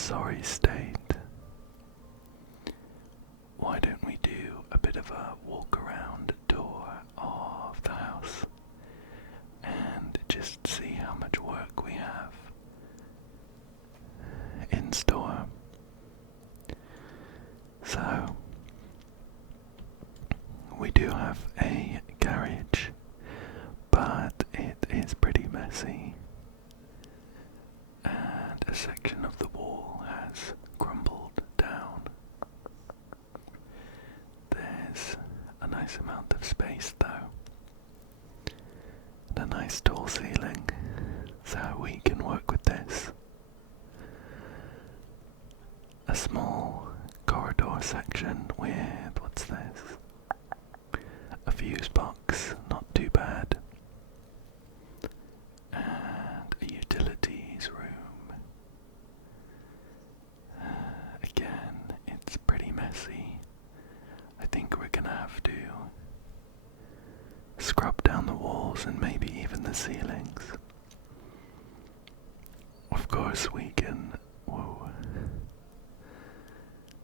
sorry state. Why don't we do a bit of a walk around tour of the house and just see how much work we have in store? So, we do have a garage, but it is pretty messy, and a section of the wall has crumbled down. There's a nice amount of space though, and a nice tall ceiling, so we can work with this. A small corridor section with, what's this? A fuse box, not too bad. And a utilities room. Again, it's pretty messy. I think we're gonna have to scrub down the walls and maybe even the ceilings. Of course we can, whoa.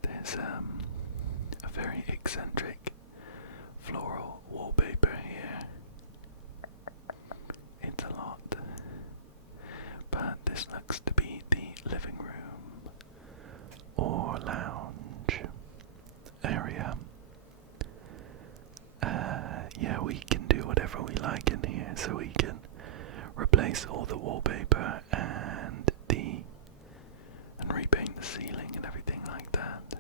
There's a very eccentric floral wallpaper here. It's a lot. But this looks to be the living room or lounge area. Yeah, we can do whatever we like in here, so we can replace all the wallpaper and repaint the ceiling and everything like that.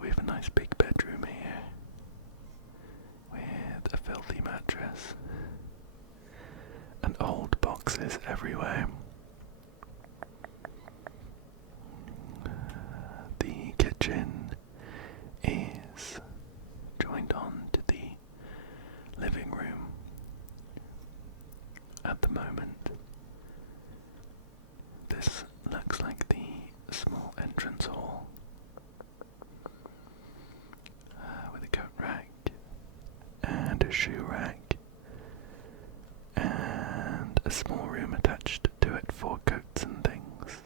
We have a nice big bedroom here with a filthy mattress and old boxes everywhere. The kitchen is joined on to the living room at the moment. This looks like the small entrance hall with a coat rack and a shoe rack and a small room attached to it for coats and things.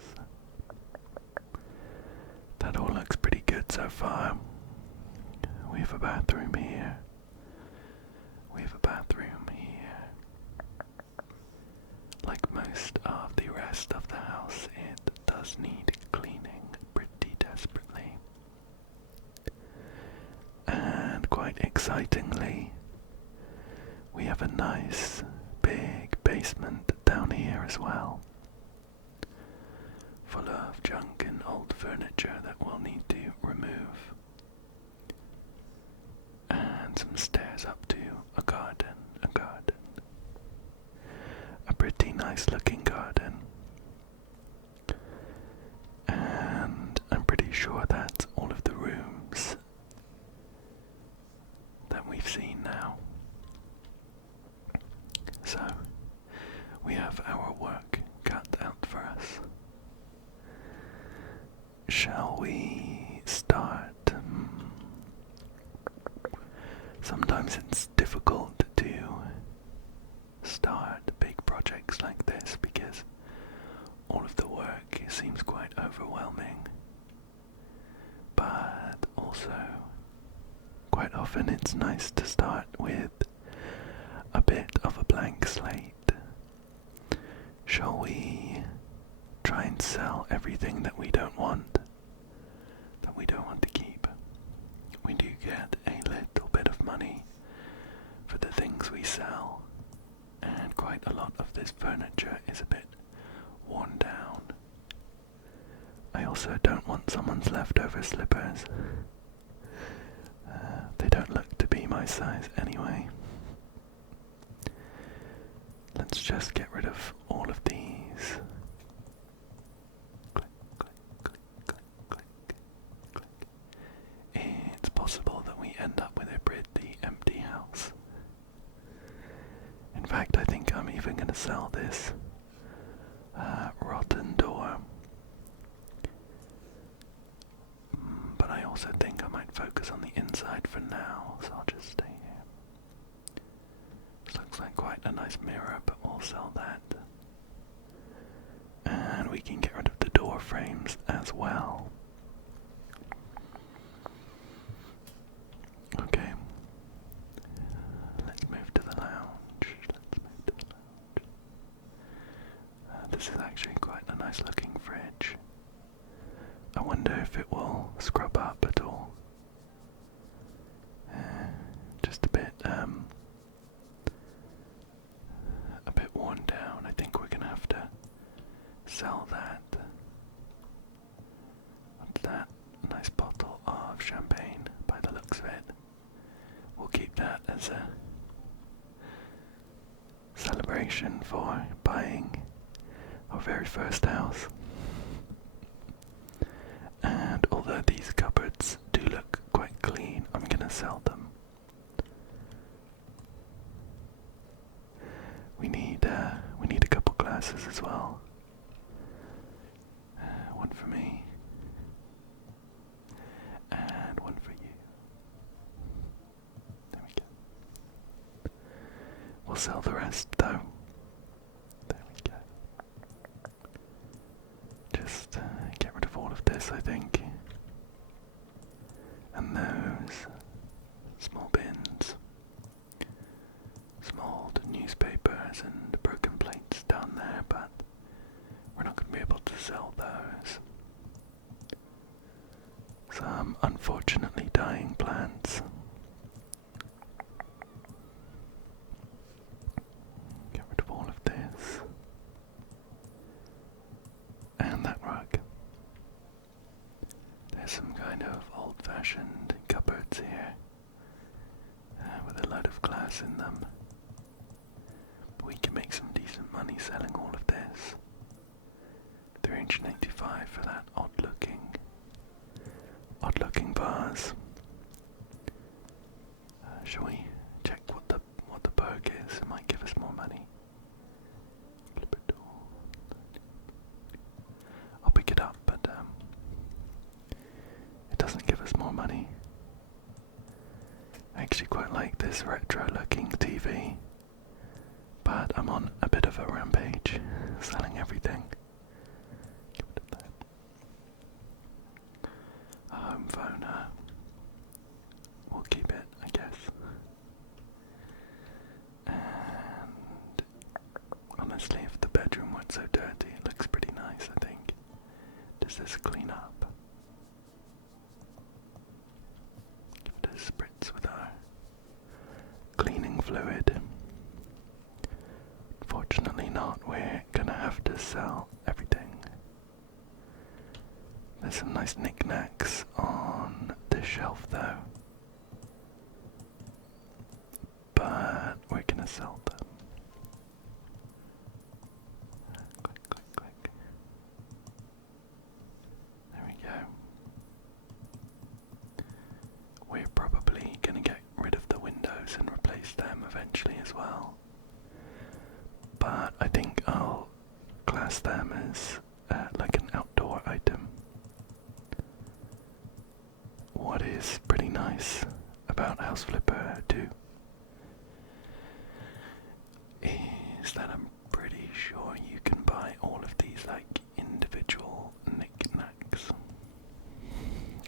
That all looks pretty good so far. We have a bathroom here. We have a bathroom here. Like most of the rest of the house, it does need cleaning pretty desperately. And quite excitingly, we have a nice big basement down here as well, full of junk and old furniture that we'll need to remove, and some stairs up to a garden, a pretty nice looking garden, and I'm pretty sure that's all of the rooms that we've seen now. So, we have our work cut out for us. Shall we start? Sometimes it's difficult to start big projects like this because all of the work seems quite overwhelming. But also, quite often it's nice to start with a bit of a blank slate. Shall we try and sell everything that we don't want to keep? We do get a little bit of money for the things we sell, and quite a lot of this furniture is a bit worn down. I also don't want someone's leftover slippers. They don't look to be my size anyway. Let's just get rid of all of these. Click, click, click, click, click, click. It's possible that we end up with a pretty empty house. In fact, I think I'm even going to sell this rotten door. But I also think I might focus on the inside for now, so I'll just stay here. This looks like quite a nice mirror, but we'll sell that. And we can get rid of the door frames as well. Okay, let's move to the lounge. This is actually quite a nice looking fridge. I wonder if it will scrub up at all. Just a bit worn down. I think we're gonna have to sell that. What's that? Nice bottle of champagne by the looks of it. We'll keep that as a celebration for buying our very first house. And although these cupboards do look quite clean, I'm gonna sell them. We need a couple glasses as well. One for me, and one for you. There we go. We'll sell the rest though. There we go. Just get rid of all of this, I think. And those small bins, some old newspapers and broken plates down there, but we're not going to be able to sell those. Some unfortunately dying plants. Get rid of all of this. And that rug. There's some kind of old-fashioned cupboards here with a load of glass in them. But we can make some decent money selling all of this. 385 for that odd-looking vase. Shall we check what the perk is? It might give us more money. I'll pick it up, but it doesn't give us more money. I actually quite like this retro-looking TV, but I'm on a bit of a rampage, selling everything. Get rid of that. A home phone, we'll keep it, I guess. And honestly, if the bedroom weren't so dirty, it looks pretty nice, I think. Does this clean up? Give it a spritz with our cleaning fluid. Fortunately not, we're gonna have to sell everything. There's some nice knickknacks on this shelf though, but we're gonna sell them. Click, click, click. There we go. We're probably gonna get rid of the windows and replace them eventually as well. But I think I'll class them as like an outdoor item. What is pretty nice about House Flipper 2 is that I'm pretty sure you can buy all of these like individual knickknacks,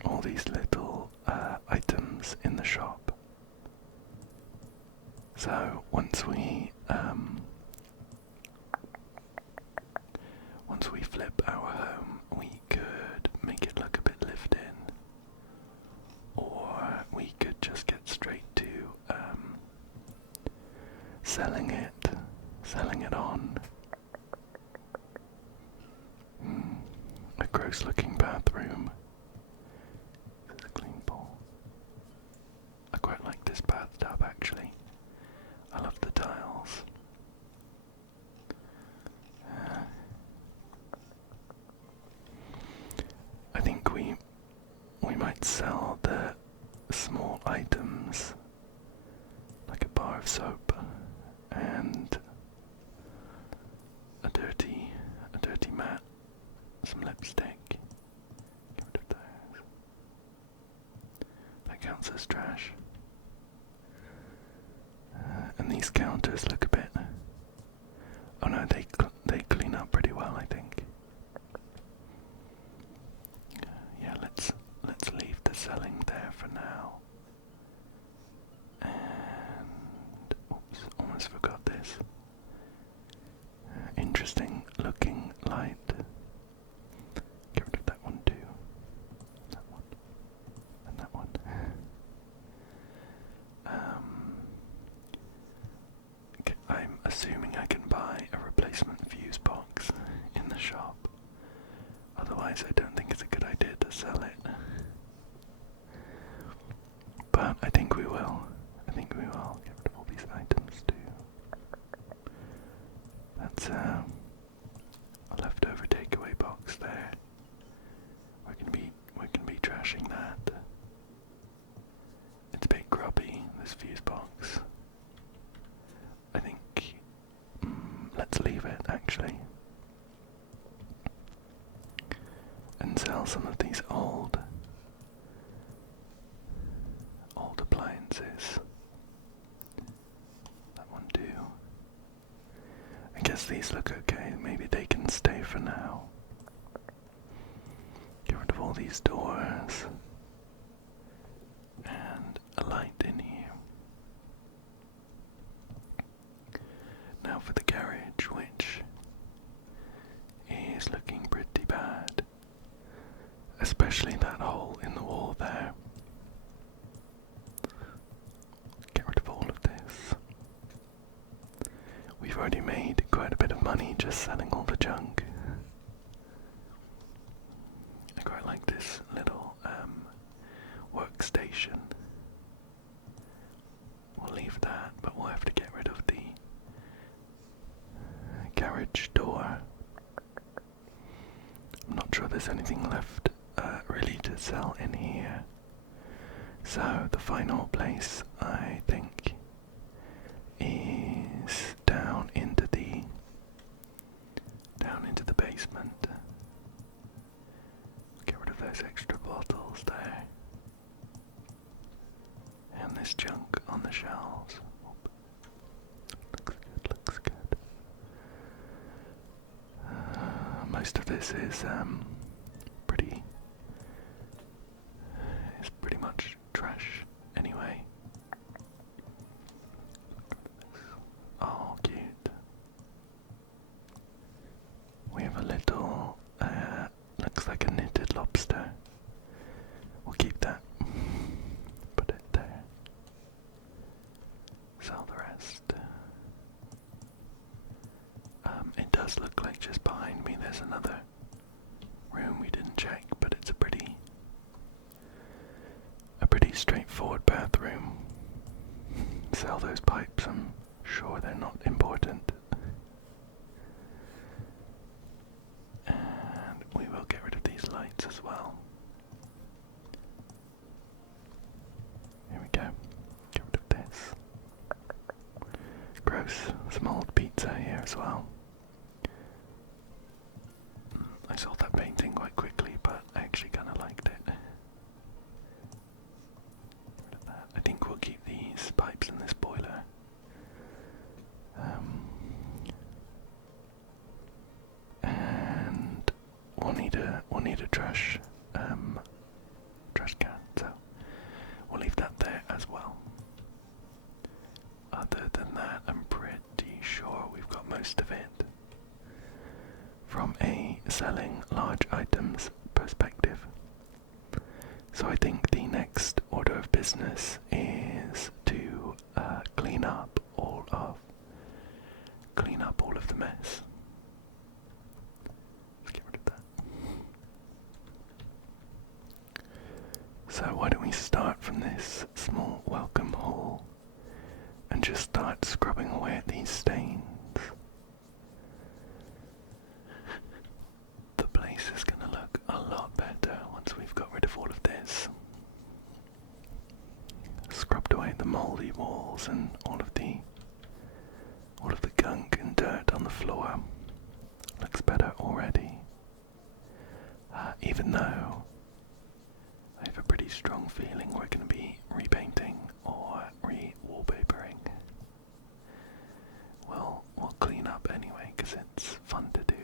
all these little items in the shop. So once we flip our home, we could make it look a bit lived in, or we could just get straight to selling it on. A gross looking bathroom. This is a clean bowl. I quite like this bathtub actually. I love the tiles. I think we might sell the small items, like a bar of soap and a dirty mat, some lipstick. Get rid of those. That counts as trash. And these counters look a bit. Oh no, they clean up pretty well, I think. assuming I can buy a replacement fuse box in the shop. Otherwise, I don't think it's a good idea to sell it. But I think we will. I think we will get rid of all these items too. That's a leftover takeaway box there. We're gonna be trashing that. It's a bit grubby, this fuse box. I think let's leave it actually. And sell some of these old appliances. That one too. I guess these look okay, maybe they can stay for now. Get rid of all these doors. And a light in here. Now for the garage, which is looking pretty bad. Especially that hole in the wall there. Get rid of all of this. We've already made quite a bit of money just selling all the junk. I quite like this little workstation. We'll leave that, but we'll have to get rid of the garage door. I'm not sure there's anything left really to sell in here. So the final place I think is down into the basement. Get rid of those extra bottles there. And this junk on the shelves. Looks good. Most of this is pretty much trash anyway. Oh, cute. We have a little, looks like a knitted lobster. We'll keep that. Put it there. Sell the rest. It does look like just behind me there's another room we didn't check, but it's a pretty straightforward bathroom. Sell those pipes, I'm sure they're not important. And we will get rid of these lights as well. Here we go. Get rid of this. Gross. Some old pizza here as well. I saw that painting quite quickly, but I actually kind of liked it. I think we'll keep these pipes in this boiler. And we'll need a trash can, so we'll leave that there as well. Other than that, I'm pretty sure we've got most of it. From a selling large items perspective. So I think the next order of business is to clean up all of the mess. Let's get rid of that. So why don't we start from this small welcome hall and just start scrubbing away at these stains. The place is gonna look a lot better once we've got rid of all of this. Scrubbed away the mouldy walls and all of the gunk and dirt on the floor. Looks better already. Even though I have a pretty strong feeling we're going to be repainting or re-wallpapering. We'll clean up anyway because it's fun to do.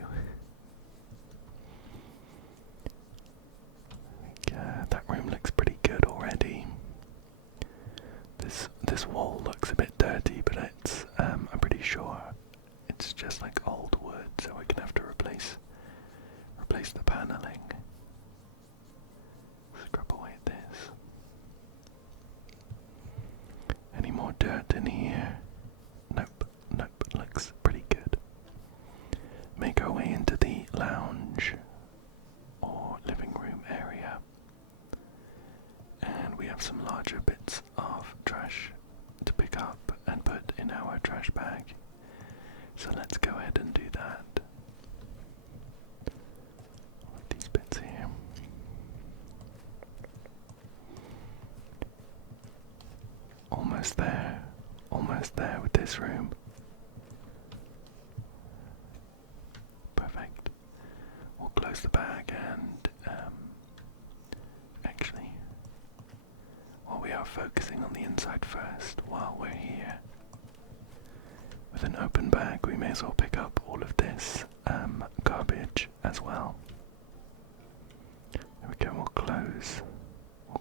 That room looks pretty good already. This wall looks a bit dirty, but it's I'm pretty sure it's just like old wood, so we're gonna have to replace the paneling. Scrub away at this. Any more dirt in here? Nope. Looks So let's go ahead and do that. All of these bits here. Almost there. Almost there with this room. Perfect. We'll close the bag and actually, while we are focusing on the inside first, while we're here, with an open bag we may as well pick up all of this garbage as well. There we go, we'll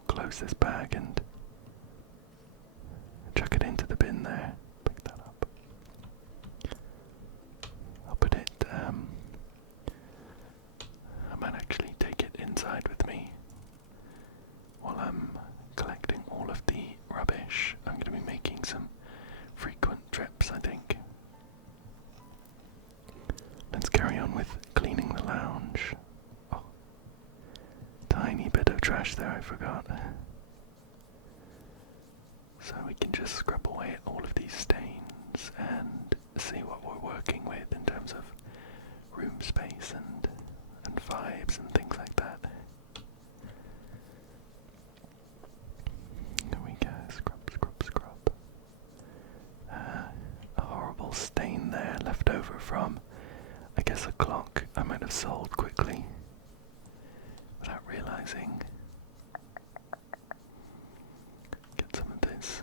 close this bag and chuck it into the bin there. Pick that up. I'll put it, I might actually take it inside with me while I'm collecting all of the rubbish. I'm going to be making some frequent trips, I think. Let's carry on with cleaning the lounge. Oh, tiny bit of trash there, I forgot. So we can just scrub away at all of these stains and see what we're working with in terms of room space and vibes and things like that. There we go, scrub, scrub, scrub. A horrible stain there left over from, I guess, a clock I might have sold quickly without realizing. Get some of this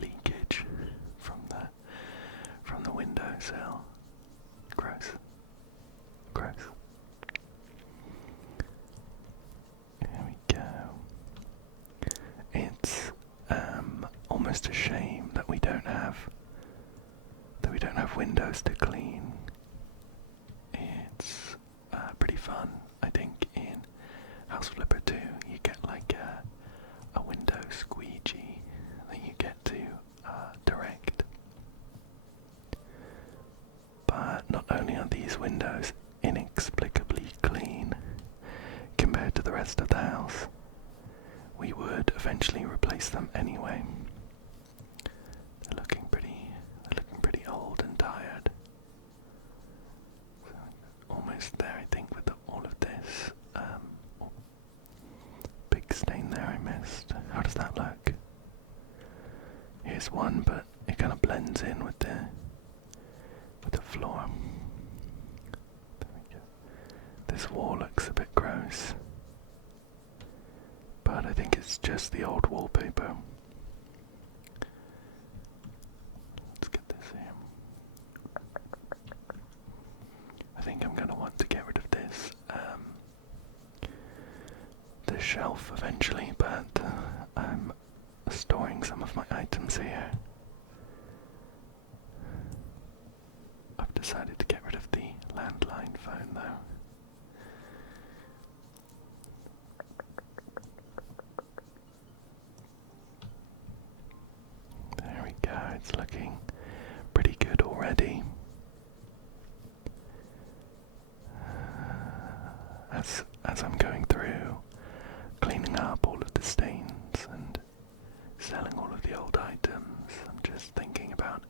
leakage from the windowsill. Gross. Gross. There we go. It's almost a shame that we don't have windows to clean. It's pretty fun, I think. In House Flipper 2, you get like a window squeegee that you get to direct. But not only are these windows inexplicably clean compared to the rest of the house, we would eventually replace them anyway. They're looking pretty old and tired. So almost there, I think, with all of this. Oh, big stain there I missed. How does that look? Here's one, but it kind of blends in with the floor. There we go. This wall looks a bit gross, but I think it's just the old wallpaper. Let's get this here. I think I'm going to want to get rid of this shelf eventually, but I'm storing some of my items here. I've decided to get rid of the landline phone though. There we go, it's looking pretty good already. As I'm going through, cleaning up all of the stains and selling all of the old items, I'm just thinking about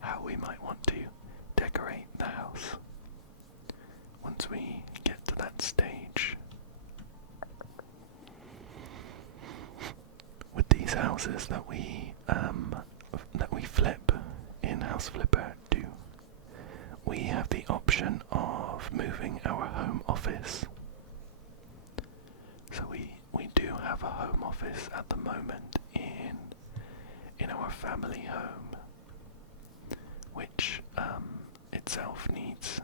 how we might want to decorate the house once we get to that stage. With these houses that we flip in House Flipper 2, we have the option of moving our home office. So we do have a home office at the moment in our family home, which itself needs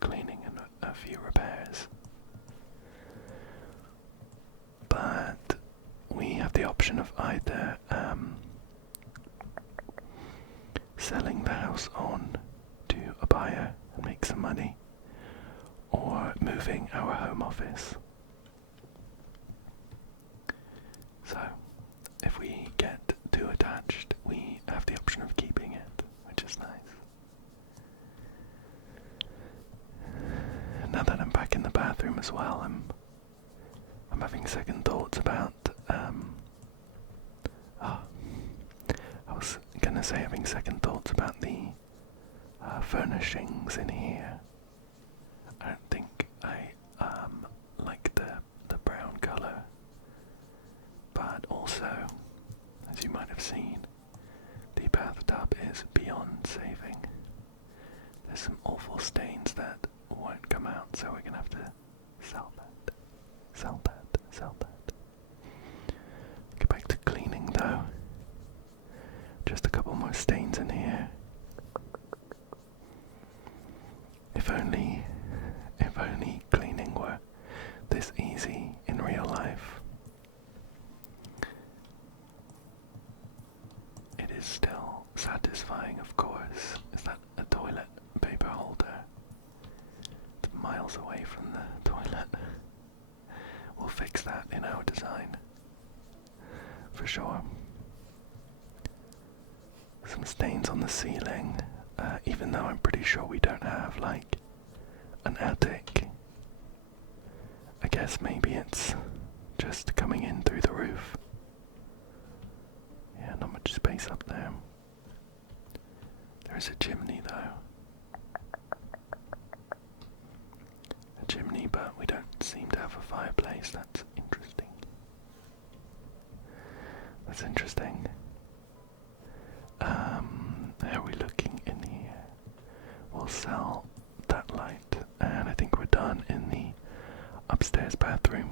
cleaning and a few repairs. But we have the option of either selling the house on to a buyer and make some money, or moving our home office. So, if we get too attached, we have the option of keeping it, which is nice. Now that I'm back in the bathroom as well, I'm having second thoughts about I was gonna say having second thoughts about the furnishings in here. I don't think I like the brown colour, but also, as you might have seen, the bathtub is beyond saving. There's some awful stains that won't come out, so we're gonna have to sell that. Sell that. Sell that. Get back to cleaning though. Just a couple more stains in here. If only cleaning were this easy in real life. It is still satisfying, of course. Is that a toilet paper holder? It's miles away from the toilet. We'll fix that in our design, for sure. Some stains on the ceiling, even though I'm pretty sure we don't have, like, an attic. I guess maybe it's just coming in through the roof. Yeah, not much space up there. There is a chimney though. A chimney, but we don't seem to have a fireplace. That's interesting. That's interesting. How are we looking in here? We'll sell that light, and I think we're done in the upstairs bathroom.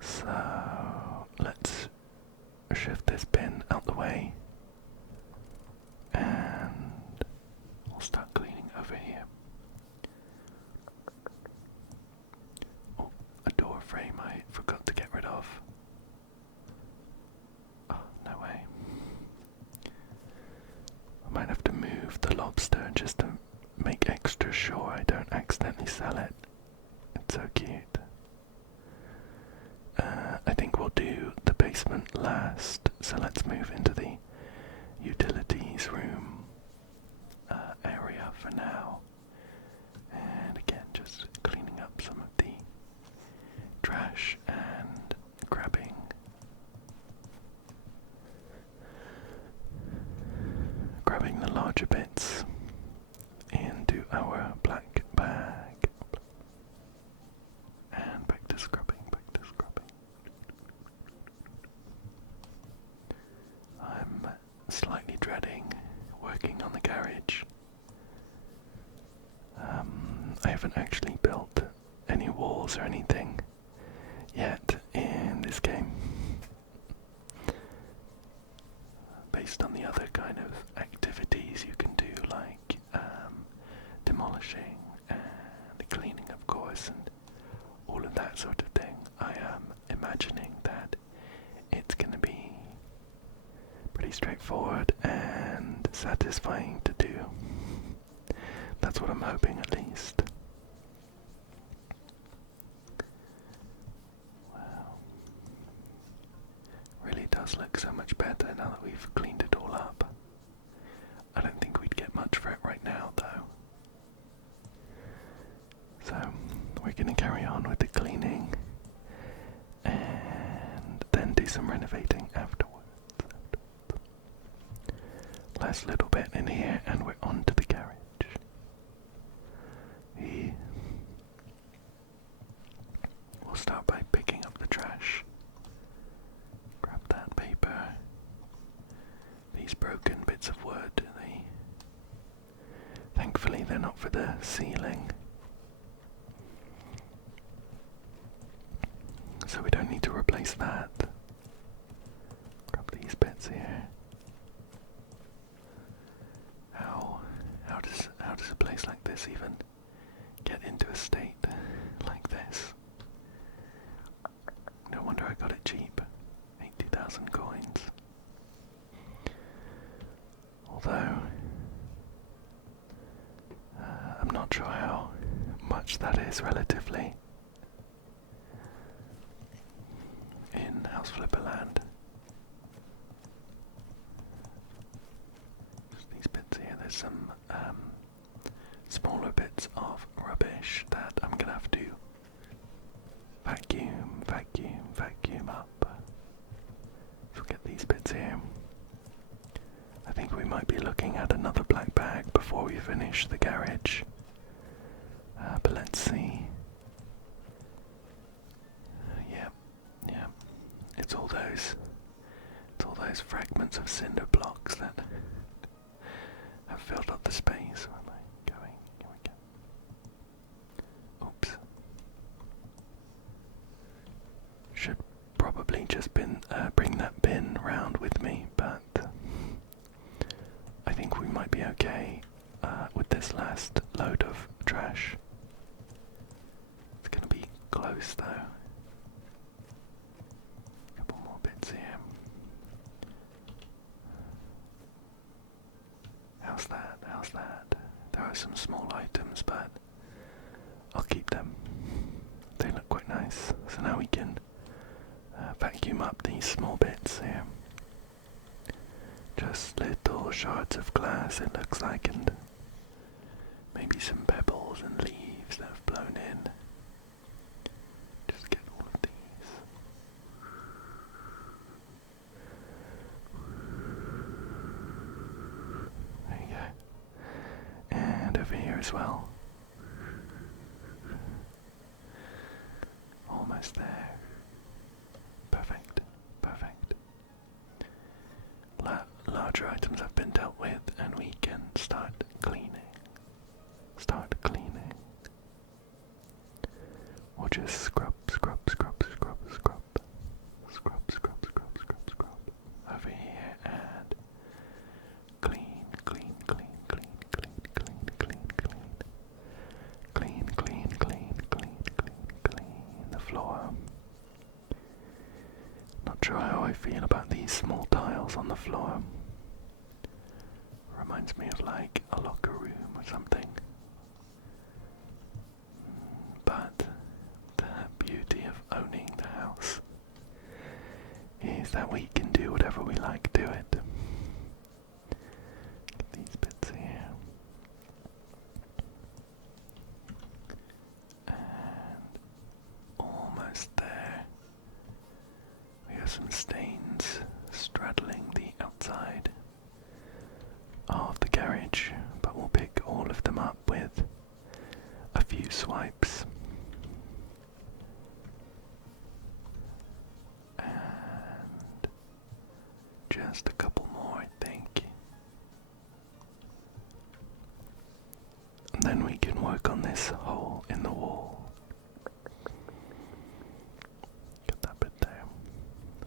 So let's shift this bin out the way, and we'll start cleaning over here. Oh, a door frame I forgot to get rid of. Oh, no way. I might have to move the lobster just to make extra sure I don't accidentally sell it. It's so cute. I think we'll do the basement last, so let's move into the utilities room area for now. And again, just cleaning up some of the trash and grabbing the larger bits into our black bag. And back to scrubbing, I'm slightly dreading working on the garage. I haven't actually built any walls or anything yet in this game. Based on the other kind of activities you can do, like demolishing and cleaning, of course, and all of that sort of thing, I am imagining that it's going to be pretty straightforward and satisfying to do. That's what I'm hoping, at least. Wow. Really does look so much better now that we've cleaned it all up. I don't think we'd get much for it right now, though. So, we're going to carry on with the cleaning and then do some renovating afterwards. Last little bit in here and we're on to the garage. We'll start by picking up the trash. Grab that paper. These broken bits of wood, thankfully they're not for the ceiling. So we don't need to replace that. Grab these bits here. How does a place like this even get into a state like this? No wonder I got it cheap. 80,000 coins. Although I'm not sure how much that is relatively in House Flipper Land. Just these bits here, there's some smaller bits of rubbish that I'm gonna have to vacuum up. So get these bits here. I think we might be looking at another black bag finish the garage. But let's see. Yep, yep. It's all those fragments of cinder blocks that have filled up the space. Where am I going? Here we go. Oops. Should probably just bring that bin round with me, but I think we might be okay with this last load of trash. It's gonna be close though. A couple more bits here. How's that? How's that? There are some small items, but I'll keep them. They look quite nice. So now we can vacuum up these small bits here. Just little shards of glass, it looks like, and maybe some pebbles and leaves that have blown in. Just get all of these. There you go. And over here as well. Almost there. Perfect. Perfect. Larger items have been dealt with, and we can start cleaning. Start cleaning. We'll just scrub, scrub, scrub, scrub, scrub. Scrub, scrub, scrub, scrub, scrub. Over here and clean, clean, clean, clean, clean, clean, clean, clean. Clean, clean, clean, clean, clean, clean the floor. Not sure how I feel about these small tiles on the floor. Reminds me of like a locker room or something. But the beauty of owning the house is that we can do whatever we like to it. Get these bits here. And almost there. We have some stains straddling the outside of the garage, but we'll pick all of them up with a few swipes. And just a couple more, I think. And then we can work on this hole in the wall. Get that bit there.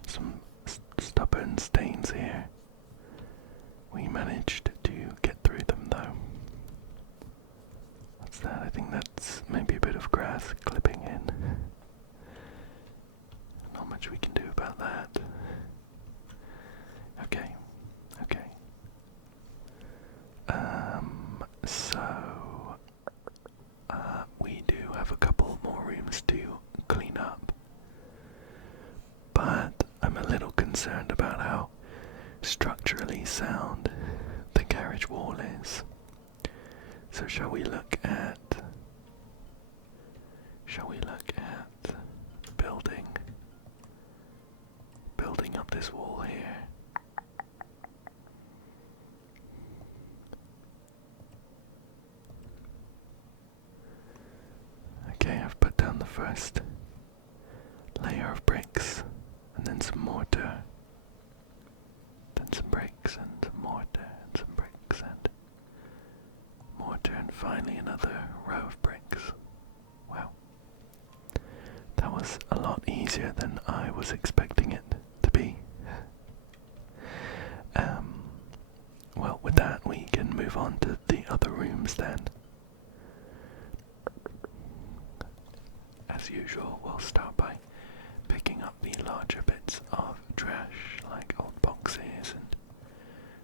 Some stubborn stains here. We managed to get through them though. What's that? I think that's maybe a bit of grass clipping in. Not much we can do about that. Okay, okay. We do have a couple more rooms to clean up, but I'm a little concerned about how structurally sound the garage wall is. So shall we look at building up this wall here? Okay, I've put down the first layer of bricks, and then some mortar, then some bricks and some mortar, and some bricks and mortar, and finally another row of bricks. Wow. That was a lot easier than I was expecting it to be. Well, with that we can move on to the other rooms then. As usual, we'll start by picking up the larger bits of trash, like old boxes and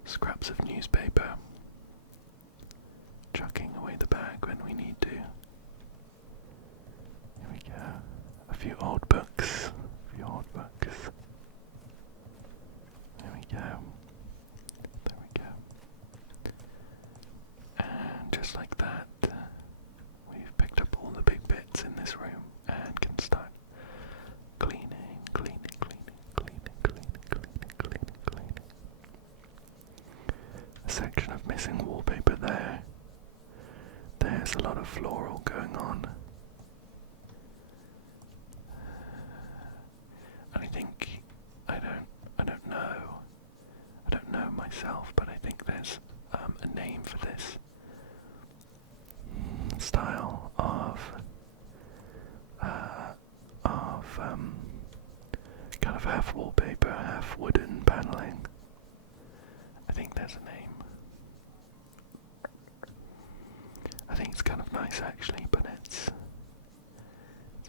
scraps of newspaper, chucking away the bag when we need to. Here we go. A few old books. There we go. There we go. And just like that, we've picked up all the big bits in this room and can start cleaning. A section of missing wallpaper there. there's a lot of floral going on. And I think, I don't know myself, but I think there's a name for this style of kind of half wallpaper, half wooden paneling. I think there's a name. I think it's kind of nice actually, but it's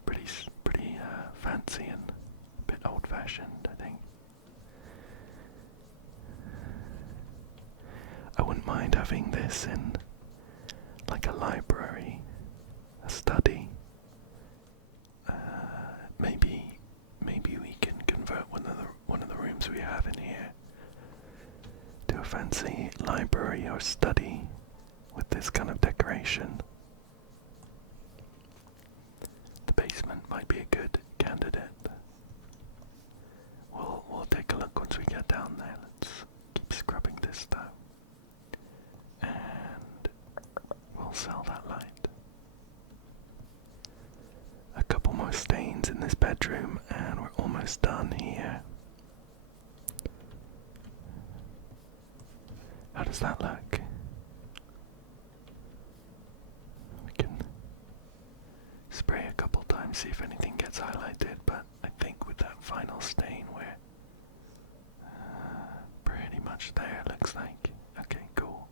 pretty fancy and a bit old-fashioned, I think. I wouldn't mind having this in like a library, a study. Maybe we can convert one of the rooms we have in here to a fancy library or study with this kind of decoration. The basement might be a good candidate. We'll take a look once we get down there. Let's keep scrubbing this though. And we'll sell that light. A couple more stains in this bedroom and we're almost done here. How does that look? We can spray a couple times, see if anything gets highlighted, but I think with that final stain we're pretty much there, looks like. Okay, cool.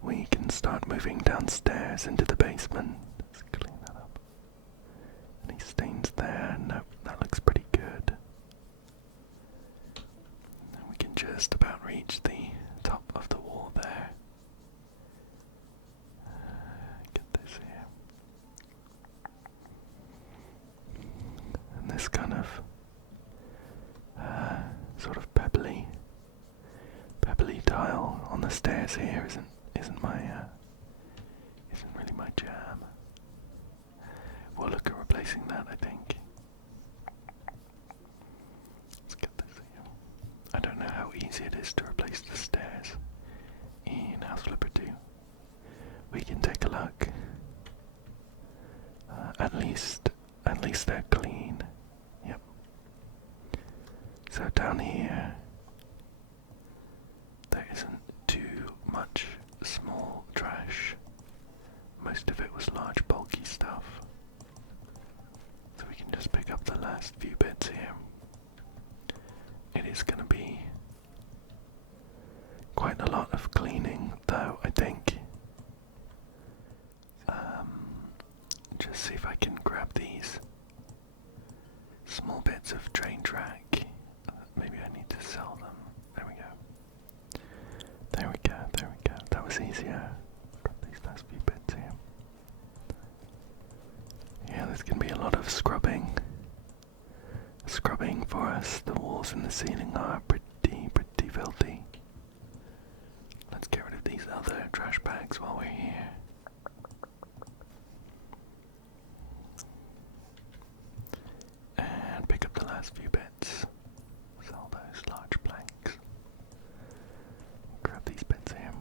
We can start moving downstairs into the basement. Let's clean that up. Any stains there? Nope, that looks pretty good. And we can just about reach the top of the wall there. Get this here. And this kind of sort of pebbly tile on the stairs here isn't really my jam. We'll look at replacing that, I think. Let's get this here. I don't know how easy it is to replace the stairs in House Flipper 2. We can take a look. At least they're clean. Yep. So down here, there isn't too much small trash. Most of it was large, bulky stuff. So we can just pick up the last few bits here. It is going to be quite a lot of cleaning, though, I think. Just see if I can grab these small bits of train track. Maybe I need to sell them. There we go. There we go. That was easier. Grab these last few bits here. Yeah, there's going to be a lot of scrubbing. Scrubbing for us. The walls and the ceiling are pretty filthy. Let's get rid of these other trash bags while we're here. And pick up the last few bits. Sell those large planks. Grab these bits here.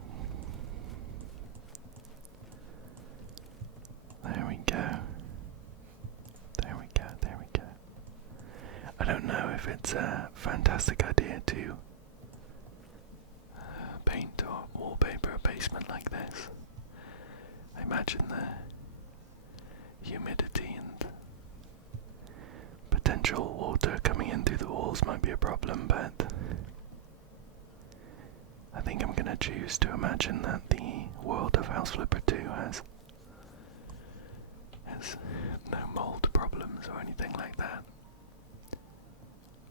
There we go. I don't know if it's a fantastic idea to paint or wallpaper a basement like this. I imagine the humidity and potential water coming in through the walls might be a problem, but I think I'm going to choose to imagine that the world of House Flipper 2 has no mold problems or anything like that.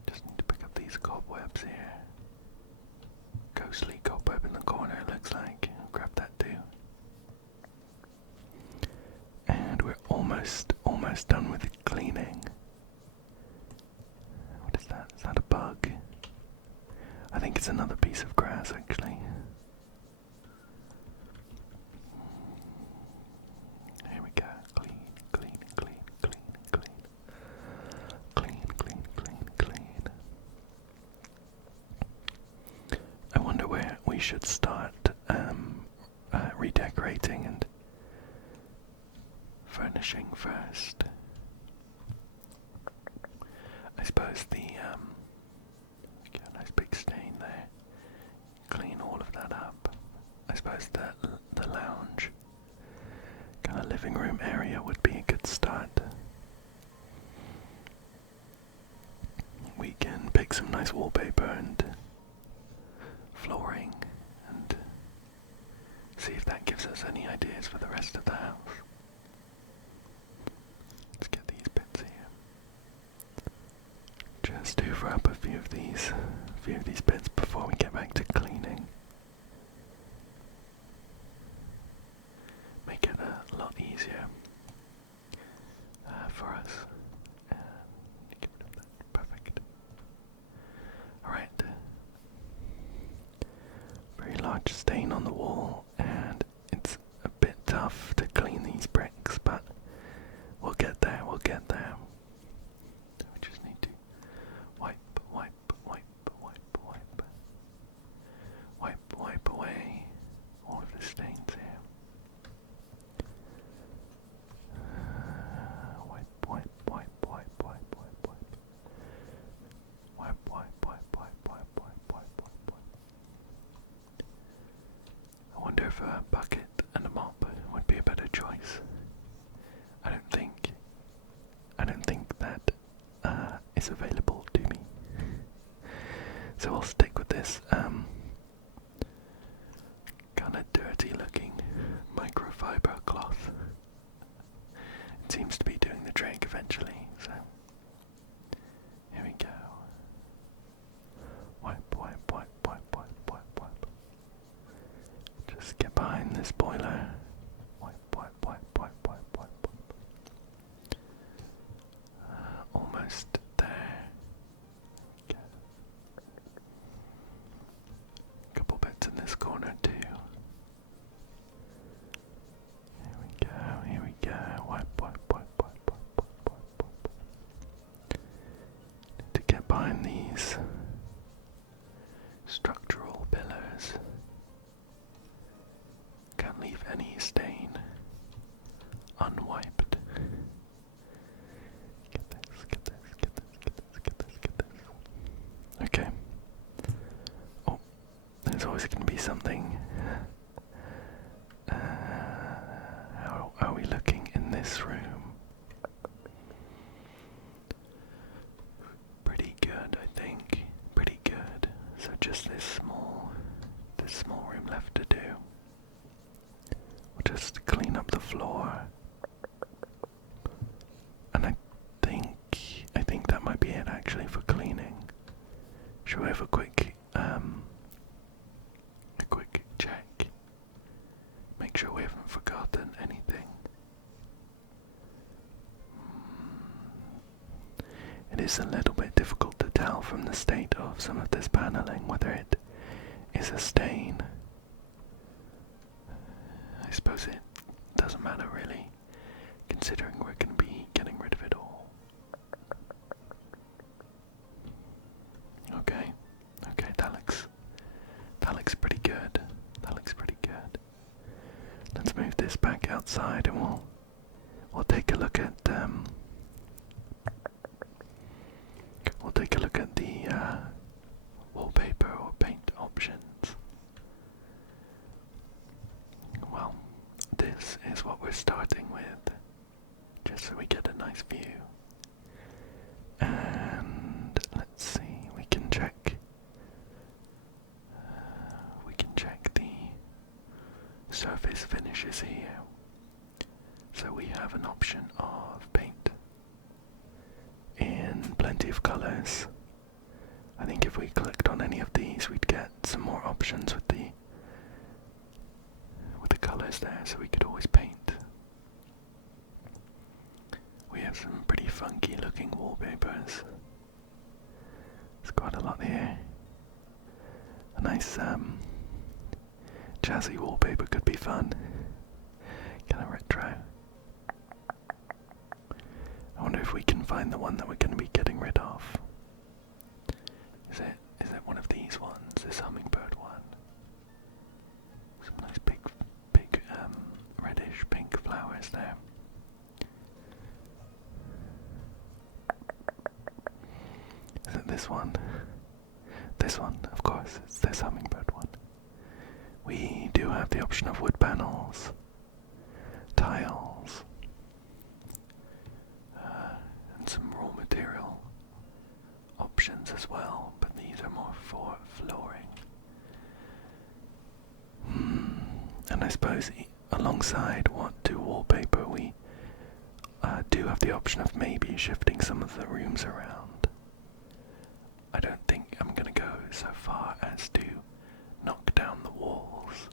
Just need to pick up these cobwebs here. Ghostly cobweb in the corner, it looks like. I'll grab that too. And we're almost done with cleaning. What is that? Is that a bug? I think it's another piece of grass, actually. Here we go. Clean. I wonder where we we should start redecorating and furnishing first. I suppose get a nice big stain there. Clean all of that up. I suppose the lounge, kind of living room area would be a good start. We can pick some nice wallpaper and flooring and see if that gives us any ideas for the rest of the house. Let's get these bits here. Just hoover up a few of these bits before we get back to cleaning. Make it a lot easier for us. Get rid of that. Perfect. Alright. Very large stain on the wall, and it's a bit tough to clean these bricks, but we'll get there, we'll get there. We just need to wipe away all of the stains here. I wonder if a bucket and a mop would be a better choice. I don't think that is available to me. So I'll stick with this kind of dirty looking microfiber cloth. It seems to be doing the trick eventually, so here we go. Wipe. Just get behind this boiler. Wipe. Almost there. Okay. Couple bits in this corner too. Here we go. Wipe. Need to get behind these structural pillars. Can't leave any stain unwiped. Get this. Okay. Oh, there's always going to be something. How are we looking in this room? Pretty good, I think. Pretty good. So just this small room left to do. We'll just clean up the floor. And I think that might be it actually for cleaning. Should we have a quick check? Make sure we haven't forgotten anything. It is a little bit difficult to tell from the state of some of this paneling whether it is a stain. I suppose it doesn't matter really, considering we're going to be getting rid of it all. Okay, that looks pretty good. Let's move this back outside and we'll take a look at the wallpaper or paint options. Well, this is what we're starting with, just so we get a nice view. And let's see, we can check the surface finishes here. So we have an option of paint in plenty of colours. I think if we clicked on any of these, we'd get some more options with the colours there, so we could always paint. We have some pretty funky looking wallpapers. There's quite a lot here. A nice jazzy wallpaper could be fun. Kind of retro. I wonder if we can find the one that we're going to be getting rid of. Is it one of these ones? This hummingbird one? this one? This one, of course, it's this hummingbird one. We do have the option of wood panels, tiles, and some raw material options as well, but these are more for flooring. And I suppose alongside what to wallpaper, we do have the option of maybe shifting some of the rooms around. I don't think I'm going to go so far as to knock down the walls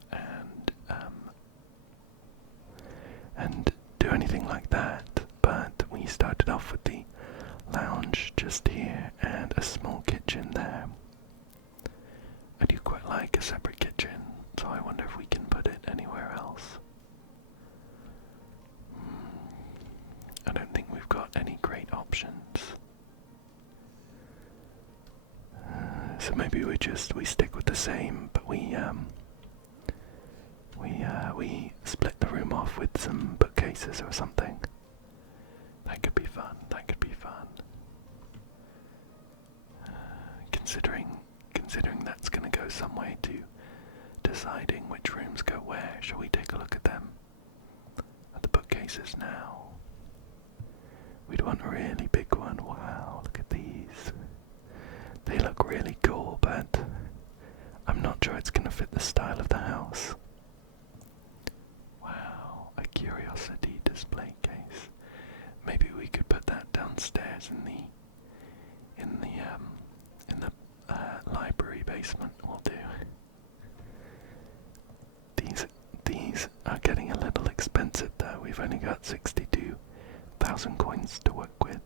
and do anything like that, but we started off with the lounge just here and a small kitchen there. I do quite like a separate kitchen, so I wonder if we can put it anywhere else. I don't think we've got any great options. So maybe we stick with the same, but we split the room off with some bookcases or something. That could be fun. That could be fun. Considering that's going to go some way to deciding which rooms go where, shall we take a look at them? At the bookcases now. We'd want a really big one. Wow, look at these. They look really cool, but I'm not sure it's going to fit the style of the house. Wow, a curiosity display case. Maybe we could put that downstairs in the library basement. Will do. These are getting a little expensive though. We've only got 62,000 coins to work with.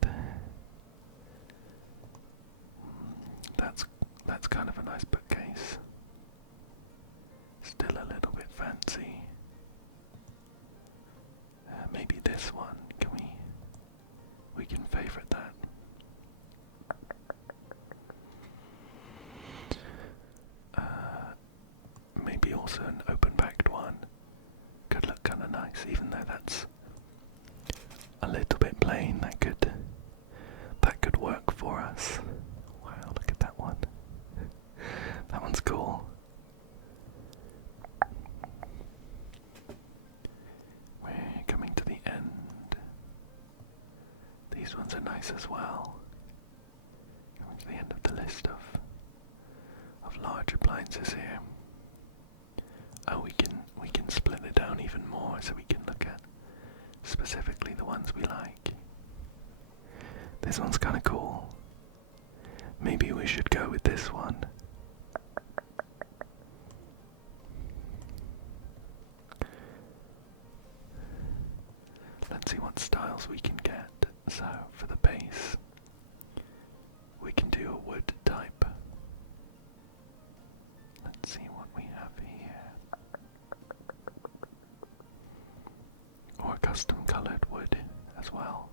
That's kind of a nice bookcase. Still a little bit fancy. Maybe this one. We can favorite that. Maybe also an open-backed one. Could look kind of nice, even though that's a little bit plain. That could work for us. Wow, look at that one. That one's cool. We're coming to the end. These ones are nice as well. Coming to the end of the list of large appliances here. Oh, we can split it down even more so we can look at specifically the ones we like. This one's kind of cool. Maybe we should go with this one. Let's see what styles we can get. So, for the base, we can do a wood type. Let's see what we have here. Or custom colored wood as well.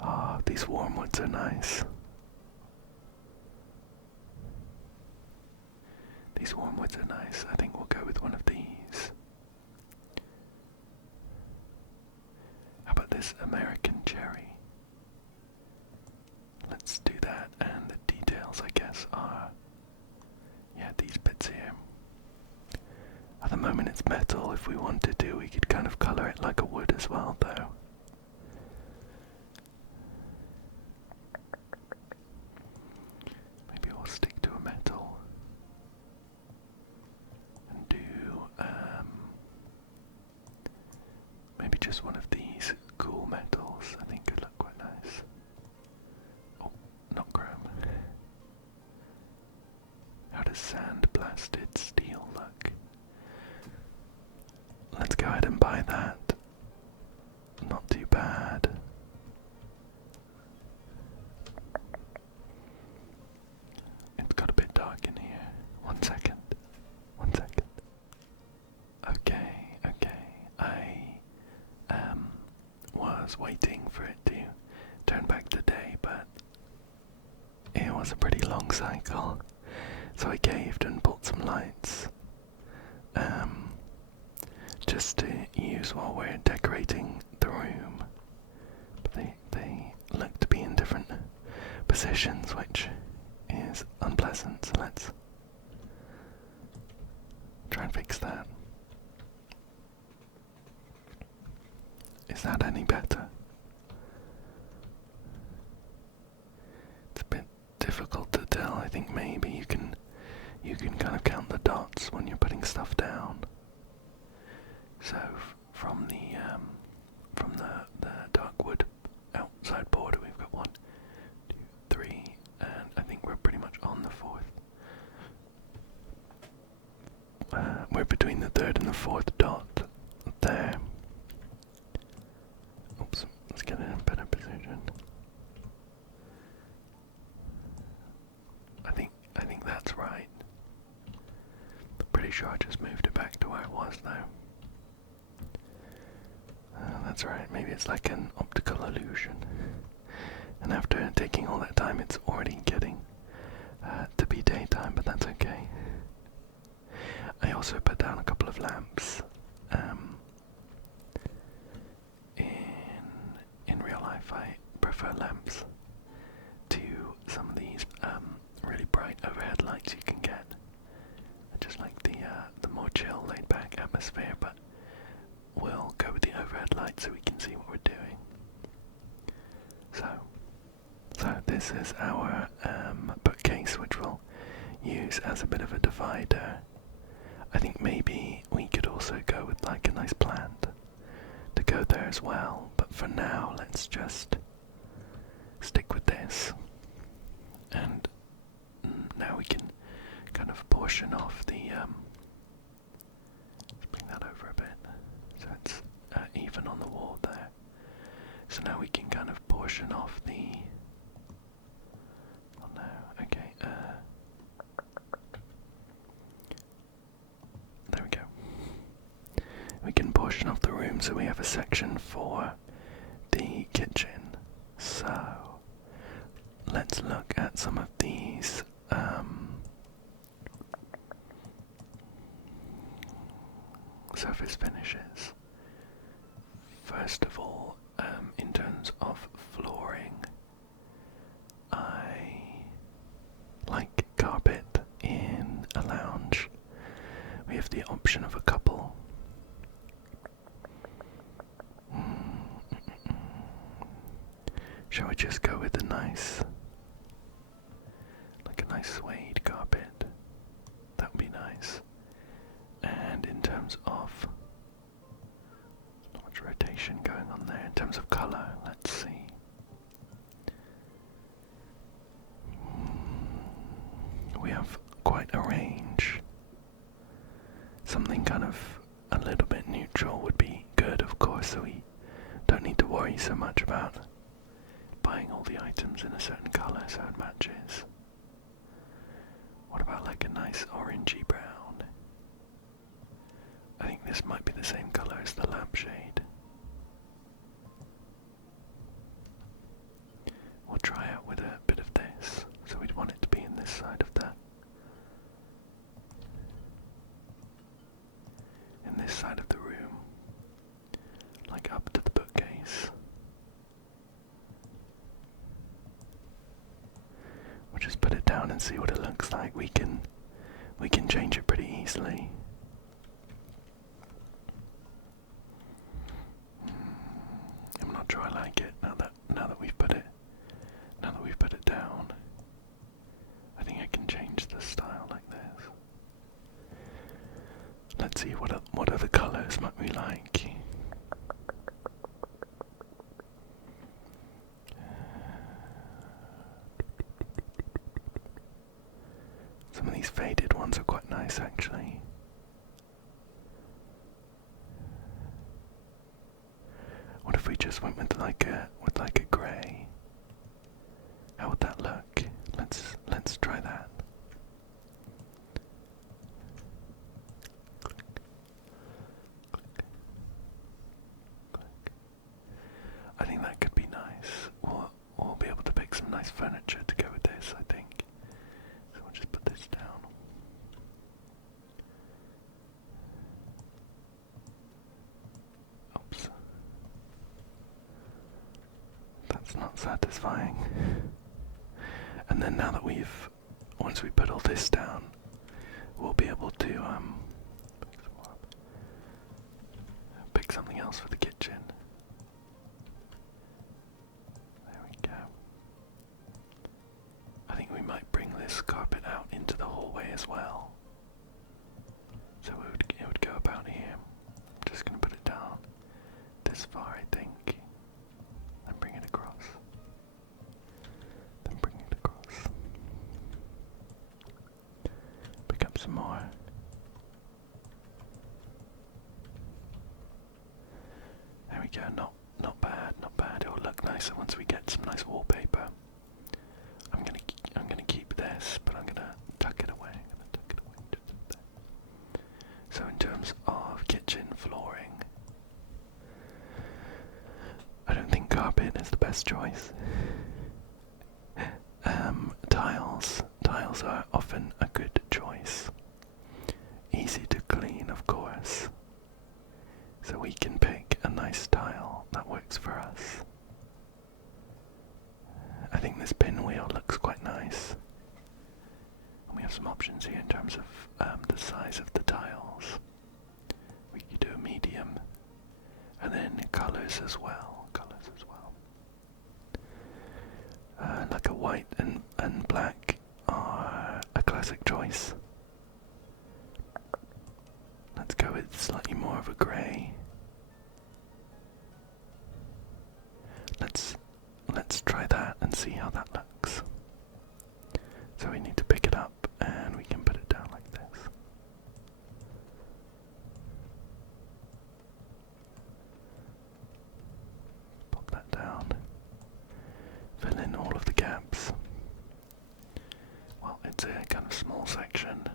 Ah, these warm woods are nice. These warm woods are nice. I think we'll go with one of these. How about this American cherry? Let's do that, and the details, I guess, are, yeah, these bits here. At the moment it's metal. If we wanted to, we could kind of colour it like a wood as well, though. Maybe we'll stick to a metal and do maybe just one of these cool metals. I think could look quite nice. Oh, not chrome. How does sand-blasted steel look? Let's go ahead and buy that. Not too bad. It's got a bit dark in here. 1 second. 1 second. Okay. I was waiting for it to turn back the day, but it was a pretty long cycle. So I caved and bought some lights. Just to use while we're decorating the room. But They look to be in different positions, which is unpleasant, so let's try and fix that. Is that any better? It's a bit difficult to tell. I think maybe you can kind of count the dots when you're putting stuff down. So from the dark wood outside border, we've got 1, 2, 3, and I think we're pretty much on the 4th. We're between the 3rd and the 4th dot there. Oops, let's get it in a better position. I think that's right. Pretty sure I just moved it back to where it was though. That's right, maybe it's like an optical illusion. And after taking all that time, it's already getting to be daytime, but that's okay. I also put down a couple of lamps. In real life, I prefer lamps to some of these really bright overhead lights you can get. I just like the more chill, laid-back atmosphere, but we'll go with the overhead light so we can see what we're doing. So this is our bookcase, which we'll use as a bit of a divider. I think maybe we could also go with like a nice plant to go there as well, but for now let's just stick with this. And now we can kind of portion off the let's bring that over a bit so it's even on the wall there. So now we can kind of portion off the okay, there we go. We can portion off the room so we have a section for the kitchen. So let's look at some of these surface finishes. First of all, in terms of flooring, I like carpet in a lounge. We have the option of a couple. Shall we just go with a nice suede carpet? That would be nice. And in terms of not much rotation going on there, in terms of colour, let's see. We have quite a range. Something kind of a little bit neutral would be good, of course, so we don't need to worry so much about buying all the items in a certain colour so it matches. What about like a nice orangey brown? I think this might be the same colour as the lampshade. We'll try out with a bit of this, so we'd want it to be in this side of the this side of the room, like up to the bookcase. We'll just put it down and see what it looks like. We can change it pretty easily. I'm not sure I like it now that we've put it down. I think I can change the style like this. Let's see what other colours might we like. Some of these faded ones are quite nice actually. What if we just went with like a grey? How would that look? Let's try that. I think that could be nice. We'll be able to pick some nice furniture to go with this, I think. So we'll just put this down. Oops. satisfying. And then now that once we put all this down, we'll be able to pick something else for the kitchen. There we go. I think we might bring this carpet out into the hallway as well. So it would go about here. I'm just going to put it down this far, I think. Then bring it across. Then bring it across. Pick up some more. There we go. Not bad, not bad. It will look nicer once we get some nice wallpaper. I'm gonna keep this, but I'm gonna tuck it away. Just there. So in terms of kitchen flooring, I don't think carpet is the best choice. Tiles are often a good choice. Easy to clean, of course. So we can pick a nice tile that works for us. I think this pinwheel looks quite nice. And we have some options here in terms of the size of the tiles. We could do a medium, and then colours as well. Like a white and black are a classic choice. Let's go with slightly more of a grey. Let's try that and see how that looks. So we need to pick it up and we can put it down like this. Pop that down. Fill in all of the gaps. Well, it's a kind of small section.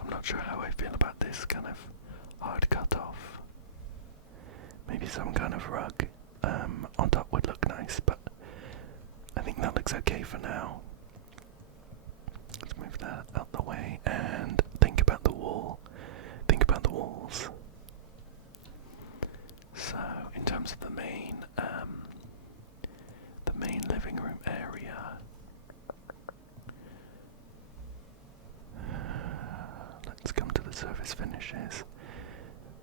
I'm not sure how I feel about this kind of hard cut off. Maybe some kind of rug on top would look nice, but I think that looks okay for now. Let's move that out the way and think about the wall. Think about the walls. So, in terms of the main living room area, let's come to the surface finishes.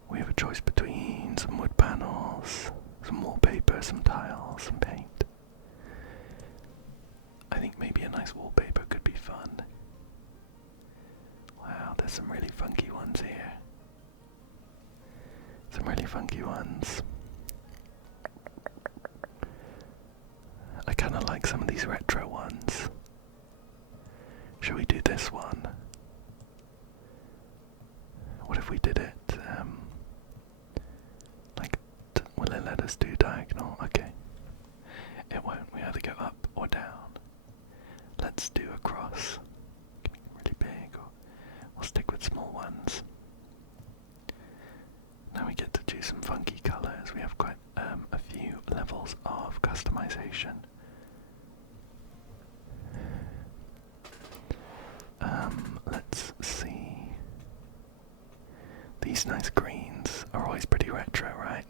We have a choice between some wood panels, some wallpaper, some tiles, some paint. I think maybe a nice wallpaper could be fun. Wow, there's some really funky ones here. Some really funky ones. I kind of like some of these retro ones. Should we do this one? What if we did it, will it let us do diagonal? Okay. It won't. We either go up or down. Let's do a cross. Really big, or we'll stick with small ones. Now we get to choose some funky colours. We have quite a few levels of customization. Let's see. These nice greens are always pretty retro, right?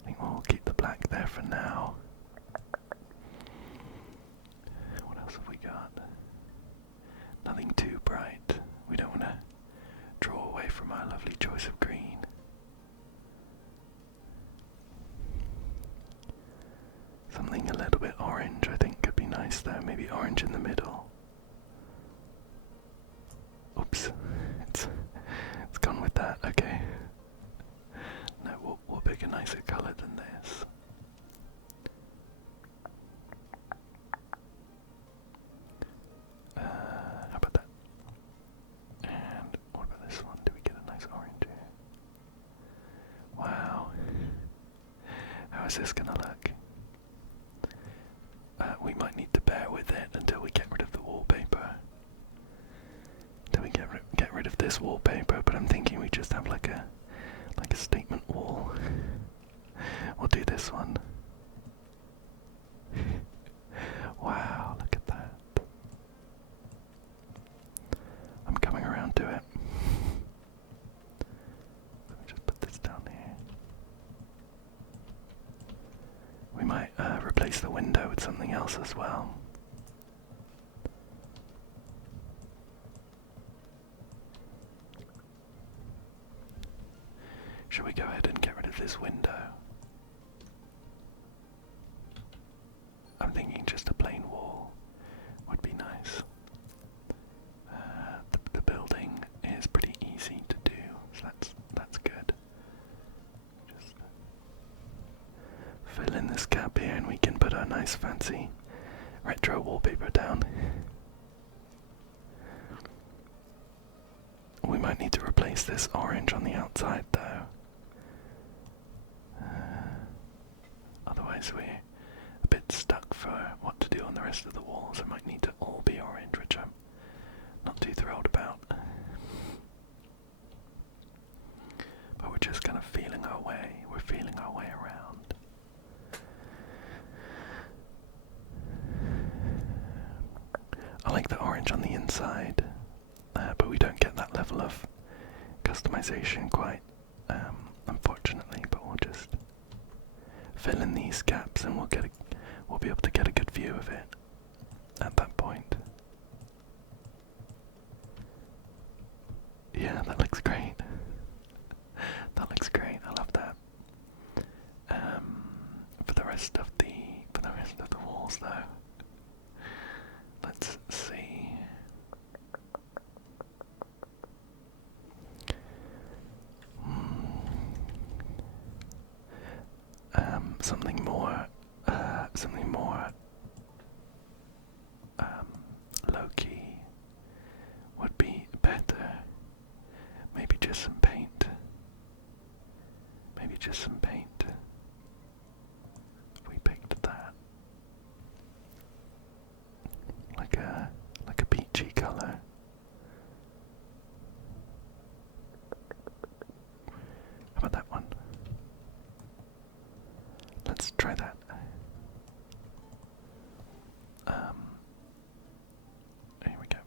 I think we'll keep the black there for now. What else have we got? Nothing too bright. We don't want to draw away from our lovely choice of green. Something a little bit orange I think could be nice there. Maybe orange in the middle. Oops, it's gone with that. Okay. No, we'll pick a nicer colour than this. How about that? And what about this one? Do we get a nice orange here? Wow. How is this gonna look? We might need to bear with it until we get rid of the wallpaper. Until we get rid of this wallpaper, but I'm thinking we just have like a statement wall. We'll do this one. Wow, look at that. I'm coming around to it. Let me just put this down here. replace the window with something else as well. Should we go ahead and get rid of this window? I'm thinking just a plain wall would be nice. The building is pretty easy to do, so that's good. Just fill in this gap here and we can put our nice fancy retro wallpaper down. We might need to replace this orange on the outside though. Otherwise we're a bit stuck for what to do on the rest of the walls. It might need to all be orange, which I'm not too thrilled about. But we're just kind of feeling our way. We're feeling our way around. I like the orange on the inside, but we don't get that level of customization quite, unfortunately. But we'll just fill in these gaps, and we'll be able to get a good view of it at that point. Yeah, that looks great. That looks great. I love that. For the rest of the walls, though, let's see. Something more low-key would be better. Maybe just some paint. Maybe just some paint. If we picked that, like a peachy color. How about that one? Let's try that. Here we go.